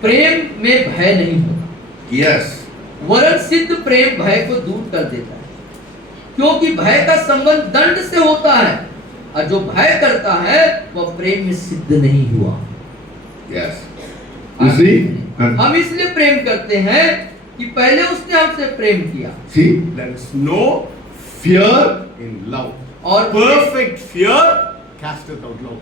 प्रेम में भय नहीं होता, Yes. वरन सिद्ध प्रेम भय को दूर कर देता है, क्योंकि भय का संबंध दंड से होता है, और जो भय करता है वह प्रेम में सिद्ध नहीं हुआ। Yes. You see? And हम इसलिए प्रेम करते हैं कि पहले उसने हमसे प्रेम किया। see, there is no fear in love. और Perfect fear casteth out love.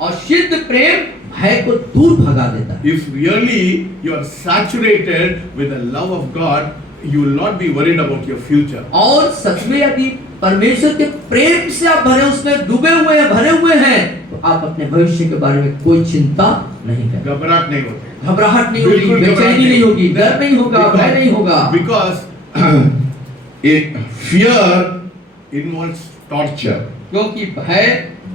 और सिद्ध प्रेम भय को दूर भगा देता है। If really you are saturated with the love of God, you will not be worried about your future. और सच में यदि परमेश्वर के प्रेम से आप भरे उसमें डूबे हुए हैं, भरे हुए हैं, तो आप अपने भविष्य के बारे में कोई चिंता नहीं करें, घबराहट नहीं होते, घबराहट नहीं होगी, बिल्कुल घबराहट बेचैनी नहीं होगी, डर नहीं होगा, भय नहीं होगा। Because fear involves torture. क्योंकि भय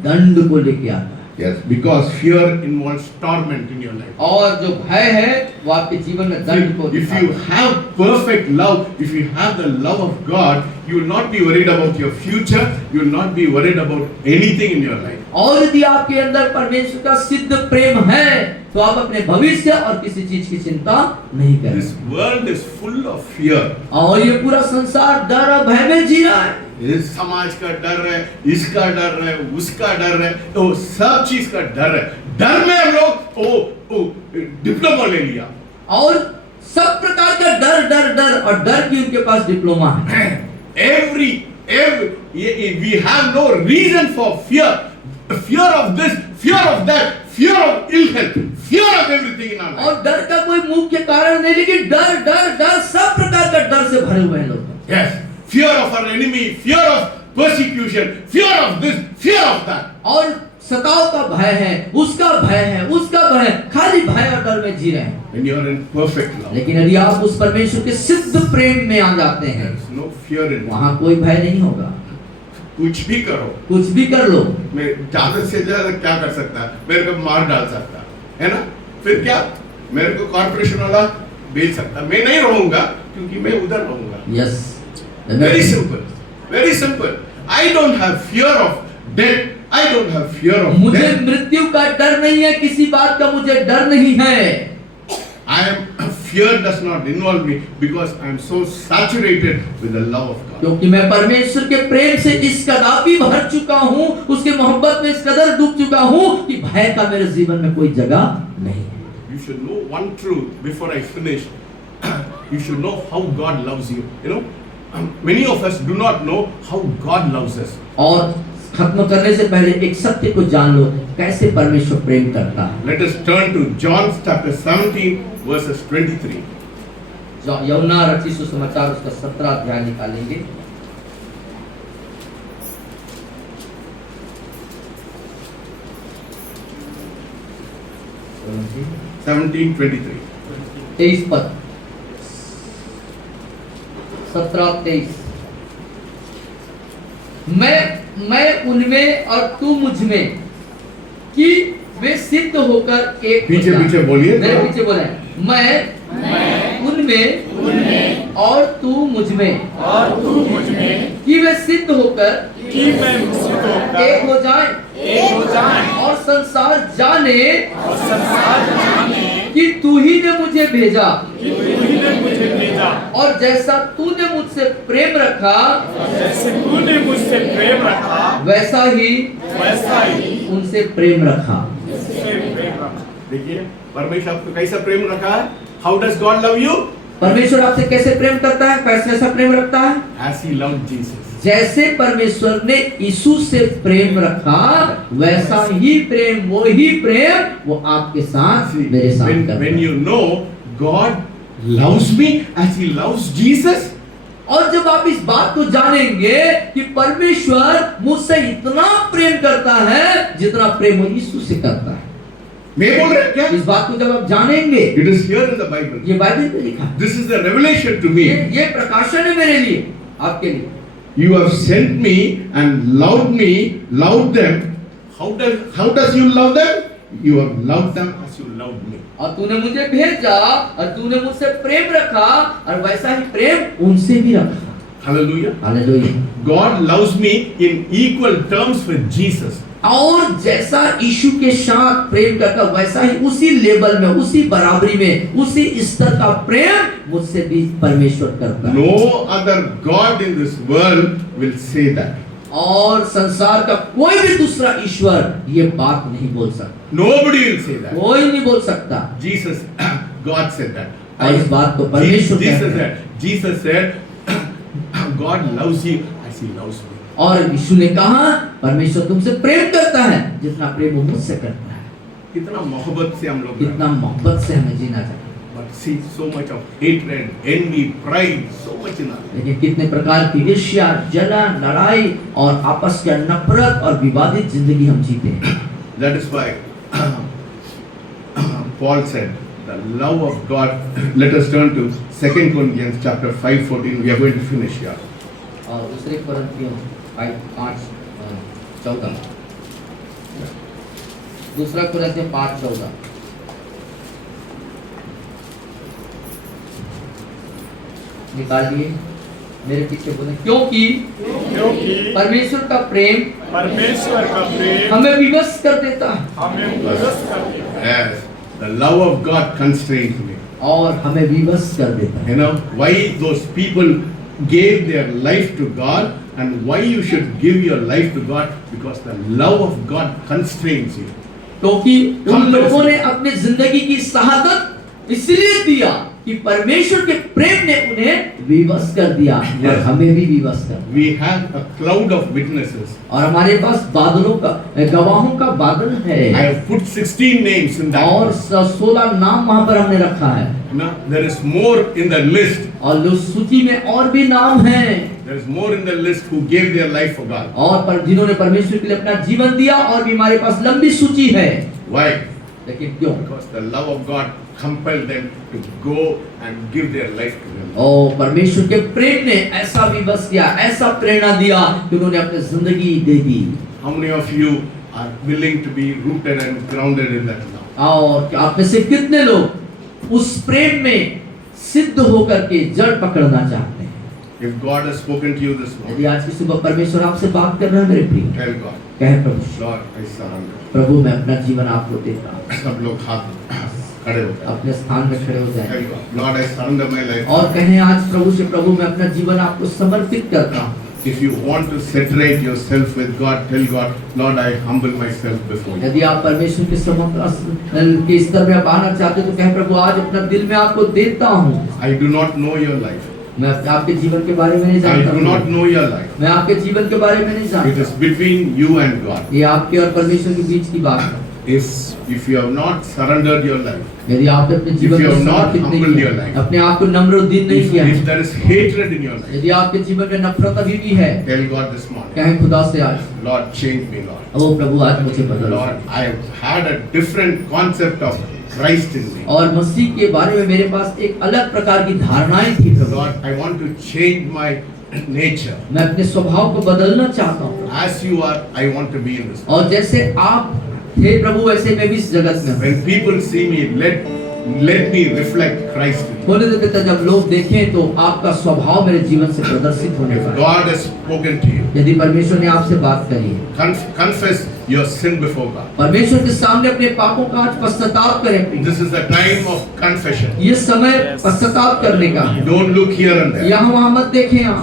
दंड को लेके आता है, Yes, because fear involves torment in your life. और जो भय है वो आपके जीवन में दंड को If दिखाता you है। have perfect love, if you have the love of God, you will not be worried about your future, you will not be worried about anything in your life. और यदि आपके अंदर परमेश्वर का सिद्ध प्रेम है तो आप अपने भविष्य और किसी चीज की चिंता नहीं करें। This world is full of fear. और ये पूरा संसार डर और भय में जी रहा है। इस समाज का डर है, इसका डर है, उसका डर है, तो सब चीज का डर है। डर में हम लोग डिप्लोमा ले लिया। और सब प्रकार का डर डर डर और डर की उनके पास डिप्लोमा है। Every we have no reason for fear. Fear of this, fear of that, fear of ill health, fear of everything in our life. और डर का कोई मुख्य कारण नहीं, लेकिन डर डर डर सब प्रकार का डर से भरे हुए हैं लोग। Yes, fear of our enemy, fear of persecution, fear of this, fear of that. और सताव का भय है, उसका भय है, उसका भय, खाली भय और डर में जी रहे हैं। When you are in perfect love, लेकिन यदि आप उस परमेश्वर के सिद्ध प्रेम में आ जाते there हैं, is no fear in it. वहां कोई भय नहीं होगा। कुछ भी करो, कुछ भी कर लो, मैं ज्यादा से ज्यादा क्या कर सकता है, मेरे को मार डाल सकता है ना, फिर क्या, मेरे को कॉर्पोरेशन वाला बेच सकता, मैं नहीं रहूंगा क्योंकि मैं उधर रहूंगा। Yes, Very simple, very simple. I don't have fear of death. I don't have fear of मुझे death. मृत्यु का डर नहीं है, किसी बात का मुझे डर नहीं है। Fear does not involve me because I am so saturated with the love of God. क्योंकि मैं परमेश्वर के प्रेम से इस कदापि भर चुका हूँ, उसके मोहब्बत में इस कदर डूब चुका हूँ कि भय का मेरे जीवन में कोई जगह नहीं है। You should know one truth before I finish. You should know how God loves you. You know, many of us do not know how God loves us. और खत्म करने से पहले एक सत्य को जान लो, कैसे परमेश्वर प्रेम करता है। Let us turn to John chapter 17 verses 23. यूहन्ना रचित सुसमाचार उसका 17 अध्याय निकालेंगे। 17:23. 23 पद 17-23। मैं उनमें और तू मुझ में कि वे सिद्ध होकर एक हो पीछे जाएं। पीछे बोलिए। मेरे पीछे बोले, मैं उनमें और तू मुझ में कि वे सिद्ध होकर एक हो जाएं और संसार जाने कि तू ही ने मुझे भेजा और जैसा तूने मुझसे प्रेम रखा वैसा ही उनसे प्रेम रखा। देखिए परमेश्वर आपको कैसा प्रेम रखा है। How does God love you? परमेश्वर आपसे कैसे प्रेम करता है, कैसा प्रेम रखता है? As he loved Jesus. जैसे परमेश्वर ने यीशु से प्रेम रखा वैसा ही प्रेम, वो ही प्रेम वो आपके साथ मेरे साथ करता है। When you know God loves me as he loves Jesus, और जब आप इस बात को जानेंगे कि परमेश्वर मुझसे इतना प्रेम करता है जितना प्रेम वो यीशु से करता है, मैं बोल रहा क्या? इस बात को जब आप जानेंगे, It is here in the Bible. ये बाइबल में लिखा है, This is the revelation to me. ये प्रकाशन है मेरे लिए, आपके लिए। You have sent me and loved them. How does you love them? You have loved them as you loved me. और तूने मुझे भेजा और तूने मुझसे प्रेम रखा और वैसा ही प्रेम उनसे भी रखा। Hallelujah. Hallelujah. God loves me in equal terms with Jesus. और जैसा यीशु के साथ प्रेम करता वैसा ही उसी लेवल में, उसी बराबरी में, उसी स्तर का प्रेम मुझसे भी परमेश्वर करता है। No other God in this world will say that. और संसार का कोई भी दूसरा ईश्वर ये बात नहीं बोल सकता। Nobody will say that. कोई नहीं बोल सकता। Jesus, God said that. और इस बात को परमेश्वर कहते हैं। Jesus said, God loves you as He loves me. और यीशु ने कहा परमेश्वर तुमसे प्रेम करता है जितना प्रेम वो मुझसे करता है। कितना मोहब्बत से हम लोग कितना मोहब्बत से हमें जीना चाहिए। But see so much of hatred, envy, pride, so much in our life. लेकिन कितने प्रकार की ईर्ष्या, जलन, लड़ाई और आपस के नफरत और विवादित जिंदगी हम जीते हैं। That is why Paul said, the love of God. Let us turn to 2 Corinthians chapter 5:14. We are going to finish here. और दूसरे कोरिन्थियों 5:14 दूसरा कोरिन्थियों 5:14 निकालिए, मेरे पीछे बोले क्योंकि परमेश्वर का प्रेम हमें विवश कर देता है। Yes, the love of God constrains me. और हमें विवश कर देता है। You know why those people gave their life to God and why you should give your life to God? Because the love of God constrains you. क्योंकि उन लोगों ने अपनी जिंदगी की शहादत इसलिए दिया कि परमेश्वर के प्रेम ने उन्हें विवश कर दिया और हमें भी विवश कर दिया। We have a cloud of witnesses. और हमारे पास बादलों का, गवाहों का बादल है। I have put 16 names in that. और 16 नाम वहाँ पर हमने रखा है। No, there is more in the list. और उस सूची में और भी नाम हैं। There is more in the list who gave their life for God. और पर जिन्होंने परमेश्वर के लिए अपना जीवन दिया और भी हमारे पास लंबी सूची है। Why? लेकिन क्यों? Because the love of God compelled them to go and give their life to Him. और परमेश्वर के प्रेम ने ऐसा विवश किया, ऐसा प्रेरणा दिया कि उन्होंने अपनी जिंदगी दे दी। How many of you are willing to be rooted and grounded in that love? और आप में से कितने लोग उस प्रेम में सिद्ध होकर के जड़ पकड़ना चाहते हैं? If God has spoken to you this यदि morning, आज की सुबह परमेश्वर आपसे बात कर रहा है मेरे प्रिय, tell God, कहे प्रभु, Lord, I surrender. प्रभु मैं अपना जीवन आपको देता हूँ। सब लोग हाथ खड़े हो जाएं। अपने स्थान में खड़े हो Tell जाएं God, Lord, I surrender my life. और कहें आज प्रभु से, प्रभु मैं अपना जीवन आपको समर्पित करता हूँ। If you want to saturate yourself with God, tell God, Lord, I humble myself before you. यदि आप परमेश्वर के के स्तर में आप आना चाहते हो तो कहें प्रभु आज अपना दिल में आपको देता हूँ। I do not know your life. मैं आपके जीवन के बारे में नहीं I जानता do not हूँ। know your life. मैं आपके जीवन के बारे में नहीं It जानता। is between you and God. ये आपके और परमेश्वर के बीच की बात है। If you have not surrendered your life, यदि आपने अपने जीवन you को have not समर्पित नहीं humbled your किया, life, अपने आप को नम्र और दीन नहीं किया if है, there is hatred in your life, यदि आपके जीवन में नफरत अभी भी है, tell God this morning, कहें खुदा से आज, Lord, change me, Lord. ओ प्रभु आज मुझे बदल। Lord, I have had a different concept of Christ in me. और मसीह के बारे में मेरे पास एक अलग प्रकार की धारणाएं थी प्रभु। Lord, I want to change my nature. मैं अपने स्वभाव को बदलना चाहता हूँ As you are, I want to be in this. और जैसे आप थे प्रभु वैसे मैं भी इस जगत में हूँ। When people see me, let me reflect Christ in me. होने देते तक जब लोग देखें तो आपका स्वभाव मेरे जीवन से प्रदर्शित होने If पाए। God has spoken to you, यदि परमेश्वर ने आपसे बात करी है, confess your sin before God. परमेश्वर के सामने अपने पापों का आज पश्चाताप करें। This is the time of confession. ये समय पश्चाताप करने का है। Don't look here and there. यहाँ वहाँ मत देखें आप।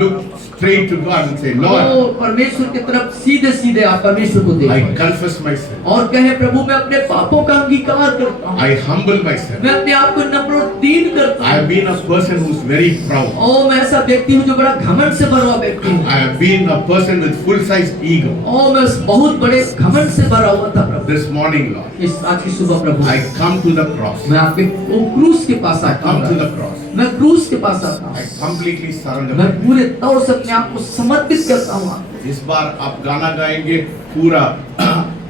Look straight to God and say, Lord, ओ परमेश्वर की तरफ सीधे सीधे आप परमेश्वर को I देखें confess my sin. और कहें प्रभु मैं अपने पापों का अंगीकार करता हूँ। I humble myself. मैं अपने आप को नम्र और दीन करता I have हूँ। been a person who's very proud. ओ मैं ऐसा व्यक्ति हूँ जो बड़ा घमंड से भरा हुआ व्यक्ति हूँ। I have been a person with full-sized ego. ओ मैं बहुत बड़े घमंड से भरा हुआ था प्रभु। This morning, Lord, इस आज की सुबह प्रभु I come to the cross. मैं आपके वो क्रूस के पास I आता come to हूँ। the cross. मैं क्रूस के पास आता I हूँ। completely surrender. मैं पूरे तौर से अपने आप को समर्पित करता हूँ। इस बार आप गाना गाएंगे पूरा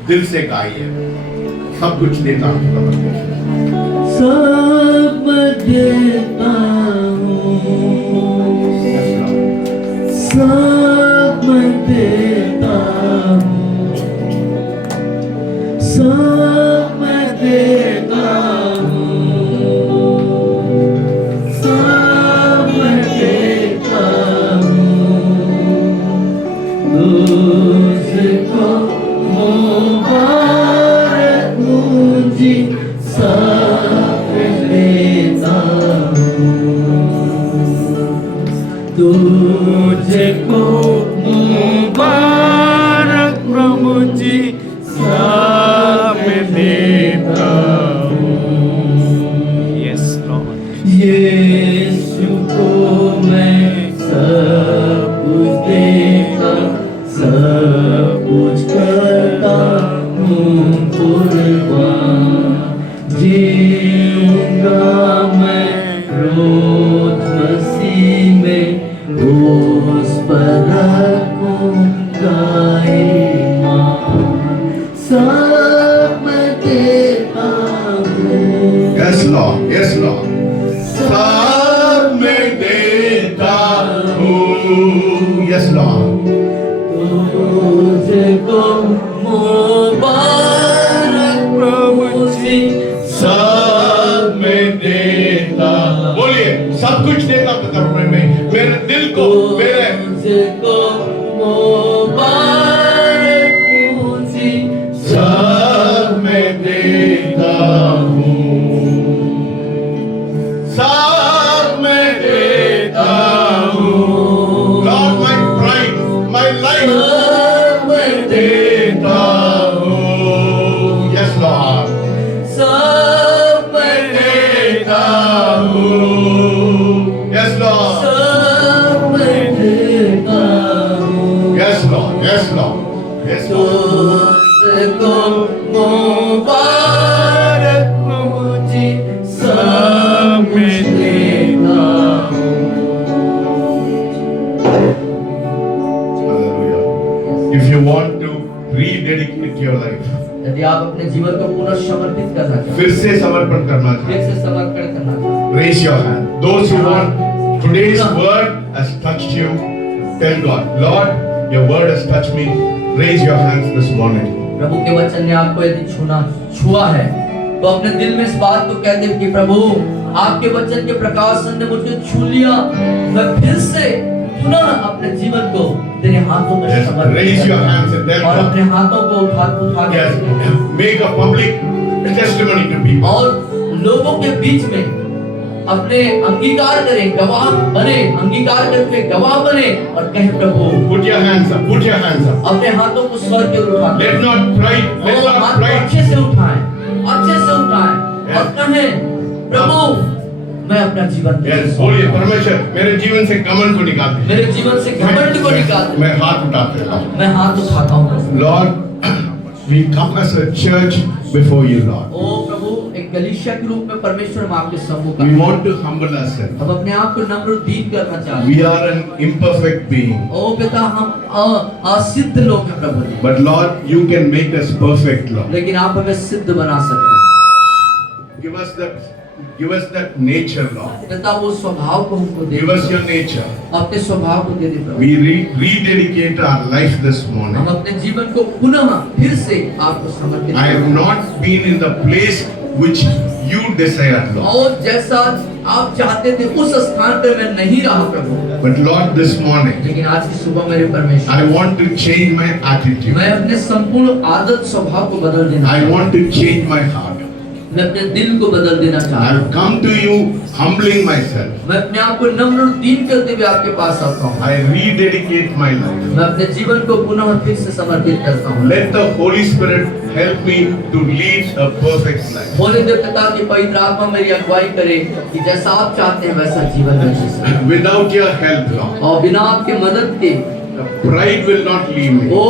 दिल से गाइए। सब कुछ देता हूँ। सब देता हूँ, सब देता हूँ, सब देता हूँ, सब देता मुबारक मुझे सब देता तुझको मुबारक प्रभु जी सब देता यस लॉर्ड यीशु को मैं सब कुछ देता सब कुछ करता हूँ कुर्बान जीऊंगा मैं रोज मसीह में उस पर रखूंगा ईमान सब मैं देता हूँ Yes, Lord. Yes, Lord. सब मैं देता हूँ. Yes, Lord. तुझको मुबारक प्रभु जी सब मैं देता. बोलिए, सब कुछ देता हूँ मैं. मेरे दिल को, मेरे तुझको मुबारक मुझे सब मैं देता हूँ. सब मैं देता हूँ. Lord, my pride, my life. सब मैं देता हूँ. Yes, Lord. सब मैं देता हूँ. Yes, Lord. सब मैं देता हूँ Yes, Lord. Yes, Lord. Yes, Lord. तुझको मुबारक मुझे सब मैं देता हूँ Hallelujah. If you want to rededicate your life, यदि आप अपने जीवन को पुनः समर्पित करना चाहते फिर से समर्पण करना हैं, फिर चाहते से समर्पण करना चाहते हैं, raise your hand. Those who want, today's word has touched you. Tell God, Lord, your word has touched me. Raise your hands this morning. हैं, प्रभु के वचन ने आपको यदि छुआ है तो अपने दिल में इस बात को कहते हैं कि प्रभु आपके वचन के प्रकाशन ने मुझे छू लिया. मैं फिर से पुनः अपने जीवन को तेरे हाथों में Yes, समर्पित raise your करता hands and हूं. tell और God. अपने हाथों को उठा के Yes, make a public testimony to people. और लोगों के बीच में अपने अंगीकार करें, गवाह बने, अंगीकार करके गवाह बने और कहे प्रभु Put your hands up. Put your hands up. अपने हाथों को स्वर के उठा Let not pride. Let और not हाथ को pride. अच्छे से उठाएं, अच्छे से उठाएं और कहें प्रभु मैं अपना जीवन Yes, बोलिए परमेश्वर मेरे जीवन से घमंड को निकाल दे. मेरे जीवन से घमंड को निकाल दे. मैं हाथ उठाते हूँ. मैं हाथ उठाता हूँ प्रभु. Lord, we come as a church before you, Lord. ओ प्रभु एक कलीसिया के रूप में परमेश्वर हम आपके सम्मुख We आए. want to humble ourselves. हम अपने आप को नम्र और दीन करना चाहते We हैं. are an imperfect being. ओ पिता हम असिद्ध लोग हैं प्रभु जी. But Lord, you can make us perfect, Lord. लेकिन आप हमें सिद्ध बना सकते हैं. Give us that nature, Lord. पिता वो स्वभाव को हमको दे. Give us your nature. अपने स्वभाव को दे दे प्रभु. We rededicate our life this हम morning. अपने जीवन को पुनः फिर से आपको समर्पित I have not been in the place which you desired, Lord. और जैसा आप चाहते थे उस स्थान पर मैं नहीं रहा प्रभु. But Lord, this morning, लेकिन आज की सुबह मेरे परमेश्वर I want to change my attitude. मैं अपने संपूर्ण आदत स्वभाव को बदल देना I चाहता हूं. want to change my heart. मैं अपने दिल को बदल देना चाहता I हूं. have come to you humbling myself. मैं अपने आप को नम्र और दीन करते हुए आपके पास आता हूँ. I rededicate my life. मैं अपने जीवन को पुनः फिर से समर्पित करता हूँ. Let the Holy Spirit help me to lead a perfect life. होने दे पिता की पवित्र आत्मा मेरी अगुवाई करे कि जैसा आप चाहते हैं वैसा जीवन में जी सकें. Without your help, Lord, और बिना आपके मदद के the pride will not leave me. वो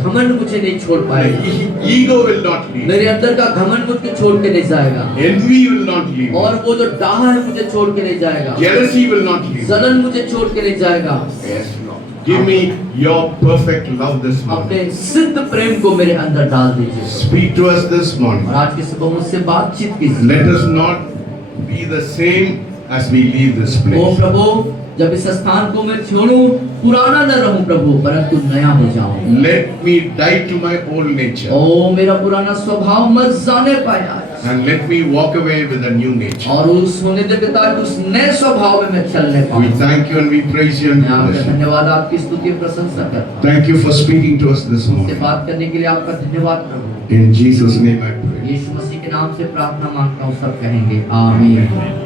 घमंड मुझे नहीं छोड़ पाएगा. The ego will not leave me. मेरे अंदर का घमंड मुझे छोड़ के नहीं जाएगा. Envy will not leave me. और वो जो डाह है मुझे छोड़ के नहीं जाएगा. Jealousy will not leave me. जलन मुझे छोड़ के नहीं जाएगा. Yes, Lord. Give me your perfect love this morning. अपने सिद्ध प्रेम को मेरे अंदर डाल दीजिए. Speak to us this morning. और आज की सुबह मुझसे बातचीत कीजिए. Let us not be the same as we leave this O place. प्रभु, जब इस स्थान को मैं छोड़ूं, पुराना न रहूं प्रभु, परंतु नया हो जाऊं। Let me die to my old nature ओ मेरा पुराना स्वभाव मत जाने पाया, and let me walk away with a new nature. और उस होने दे पिता उस नए स्वभाव में मैं चलने We पाऊं। thank you and we praise you and मैं we आपका bless you. धन्यवाद, आपकी स्तुति और प्रशंसा करता हूं। Thank you for speaking to us this से morning. बात करने के लिए आपका धन्यवाद प्रभु। In Jesus' name I pray. यीशु मसीह के नाम से प्रार्थना मांगता हूँ, सब कहेंगे आमीन।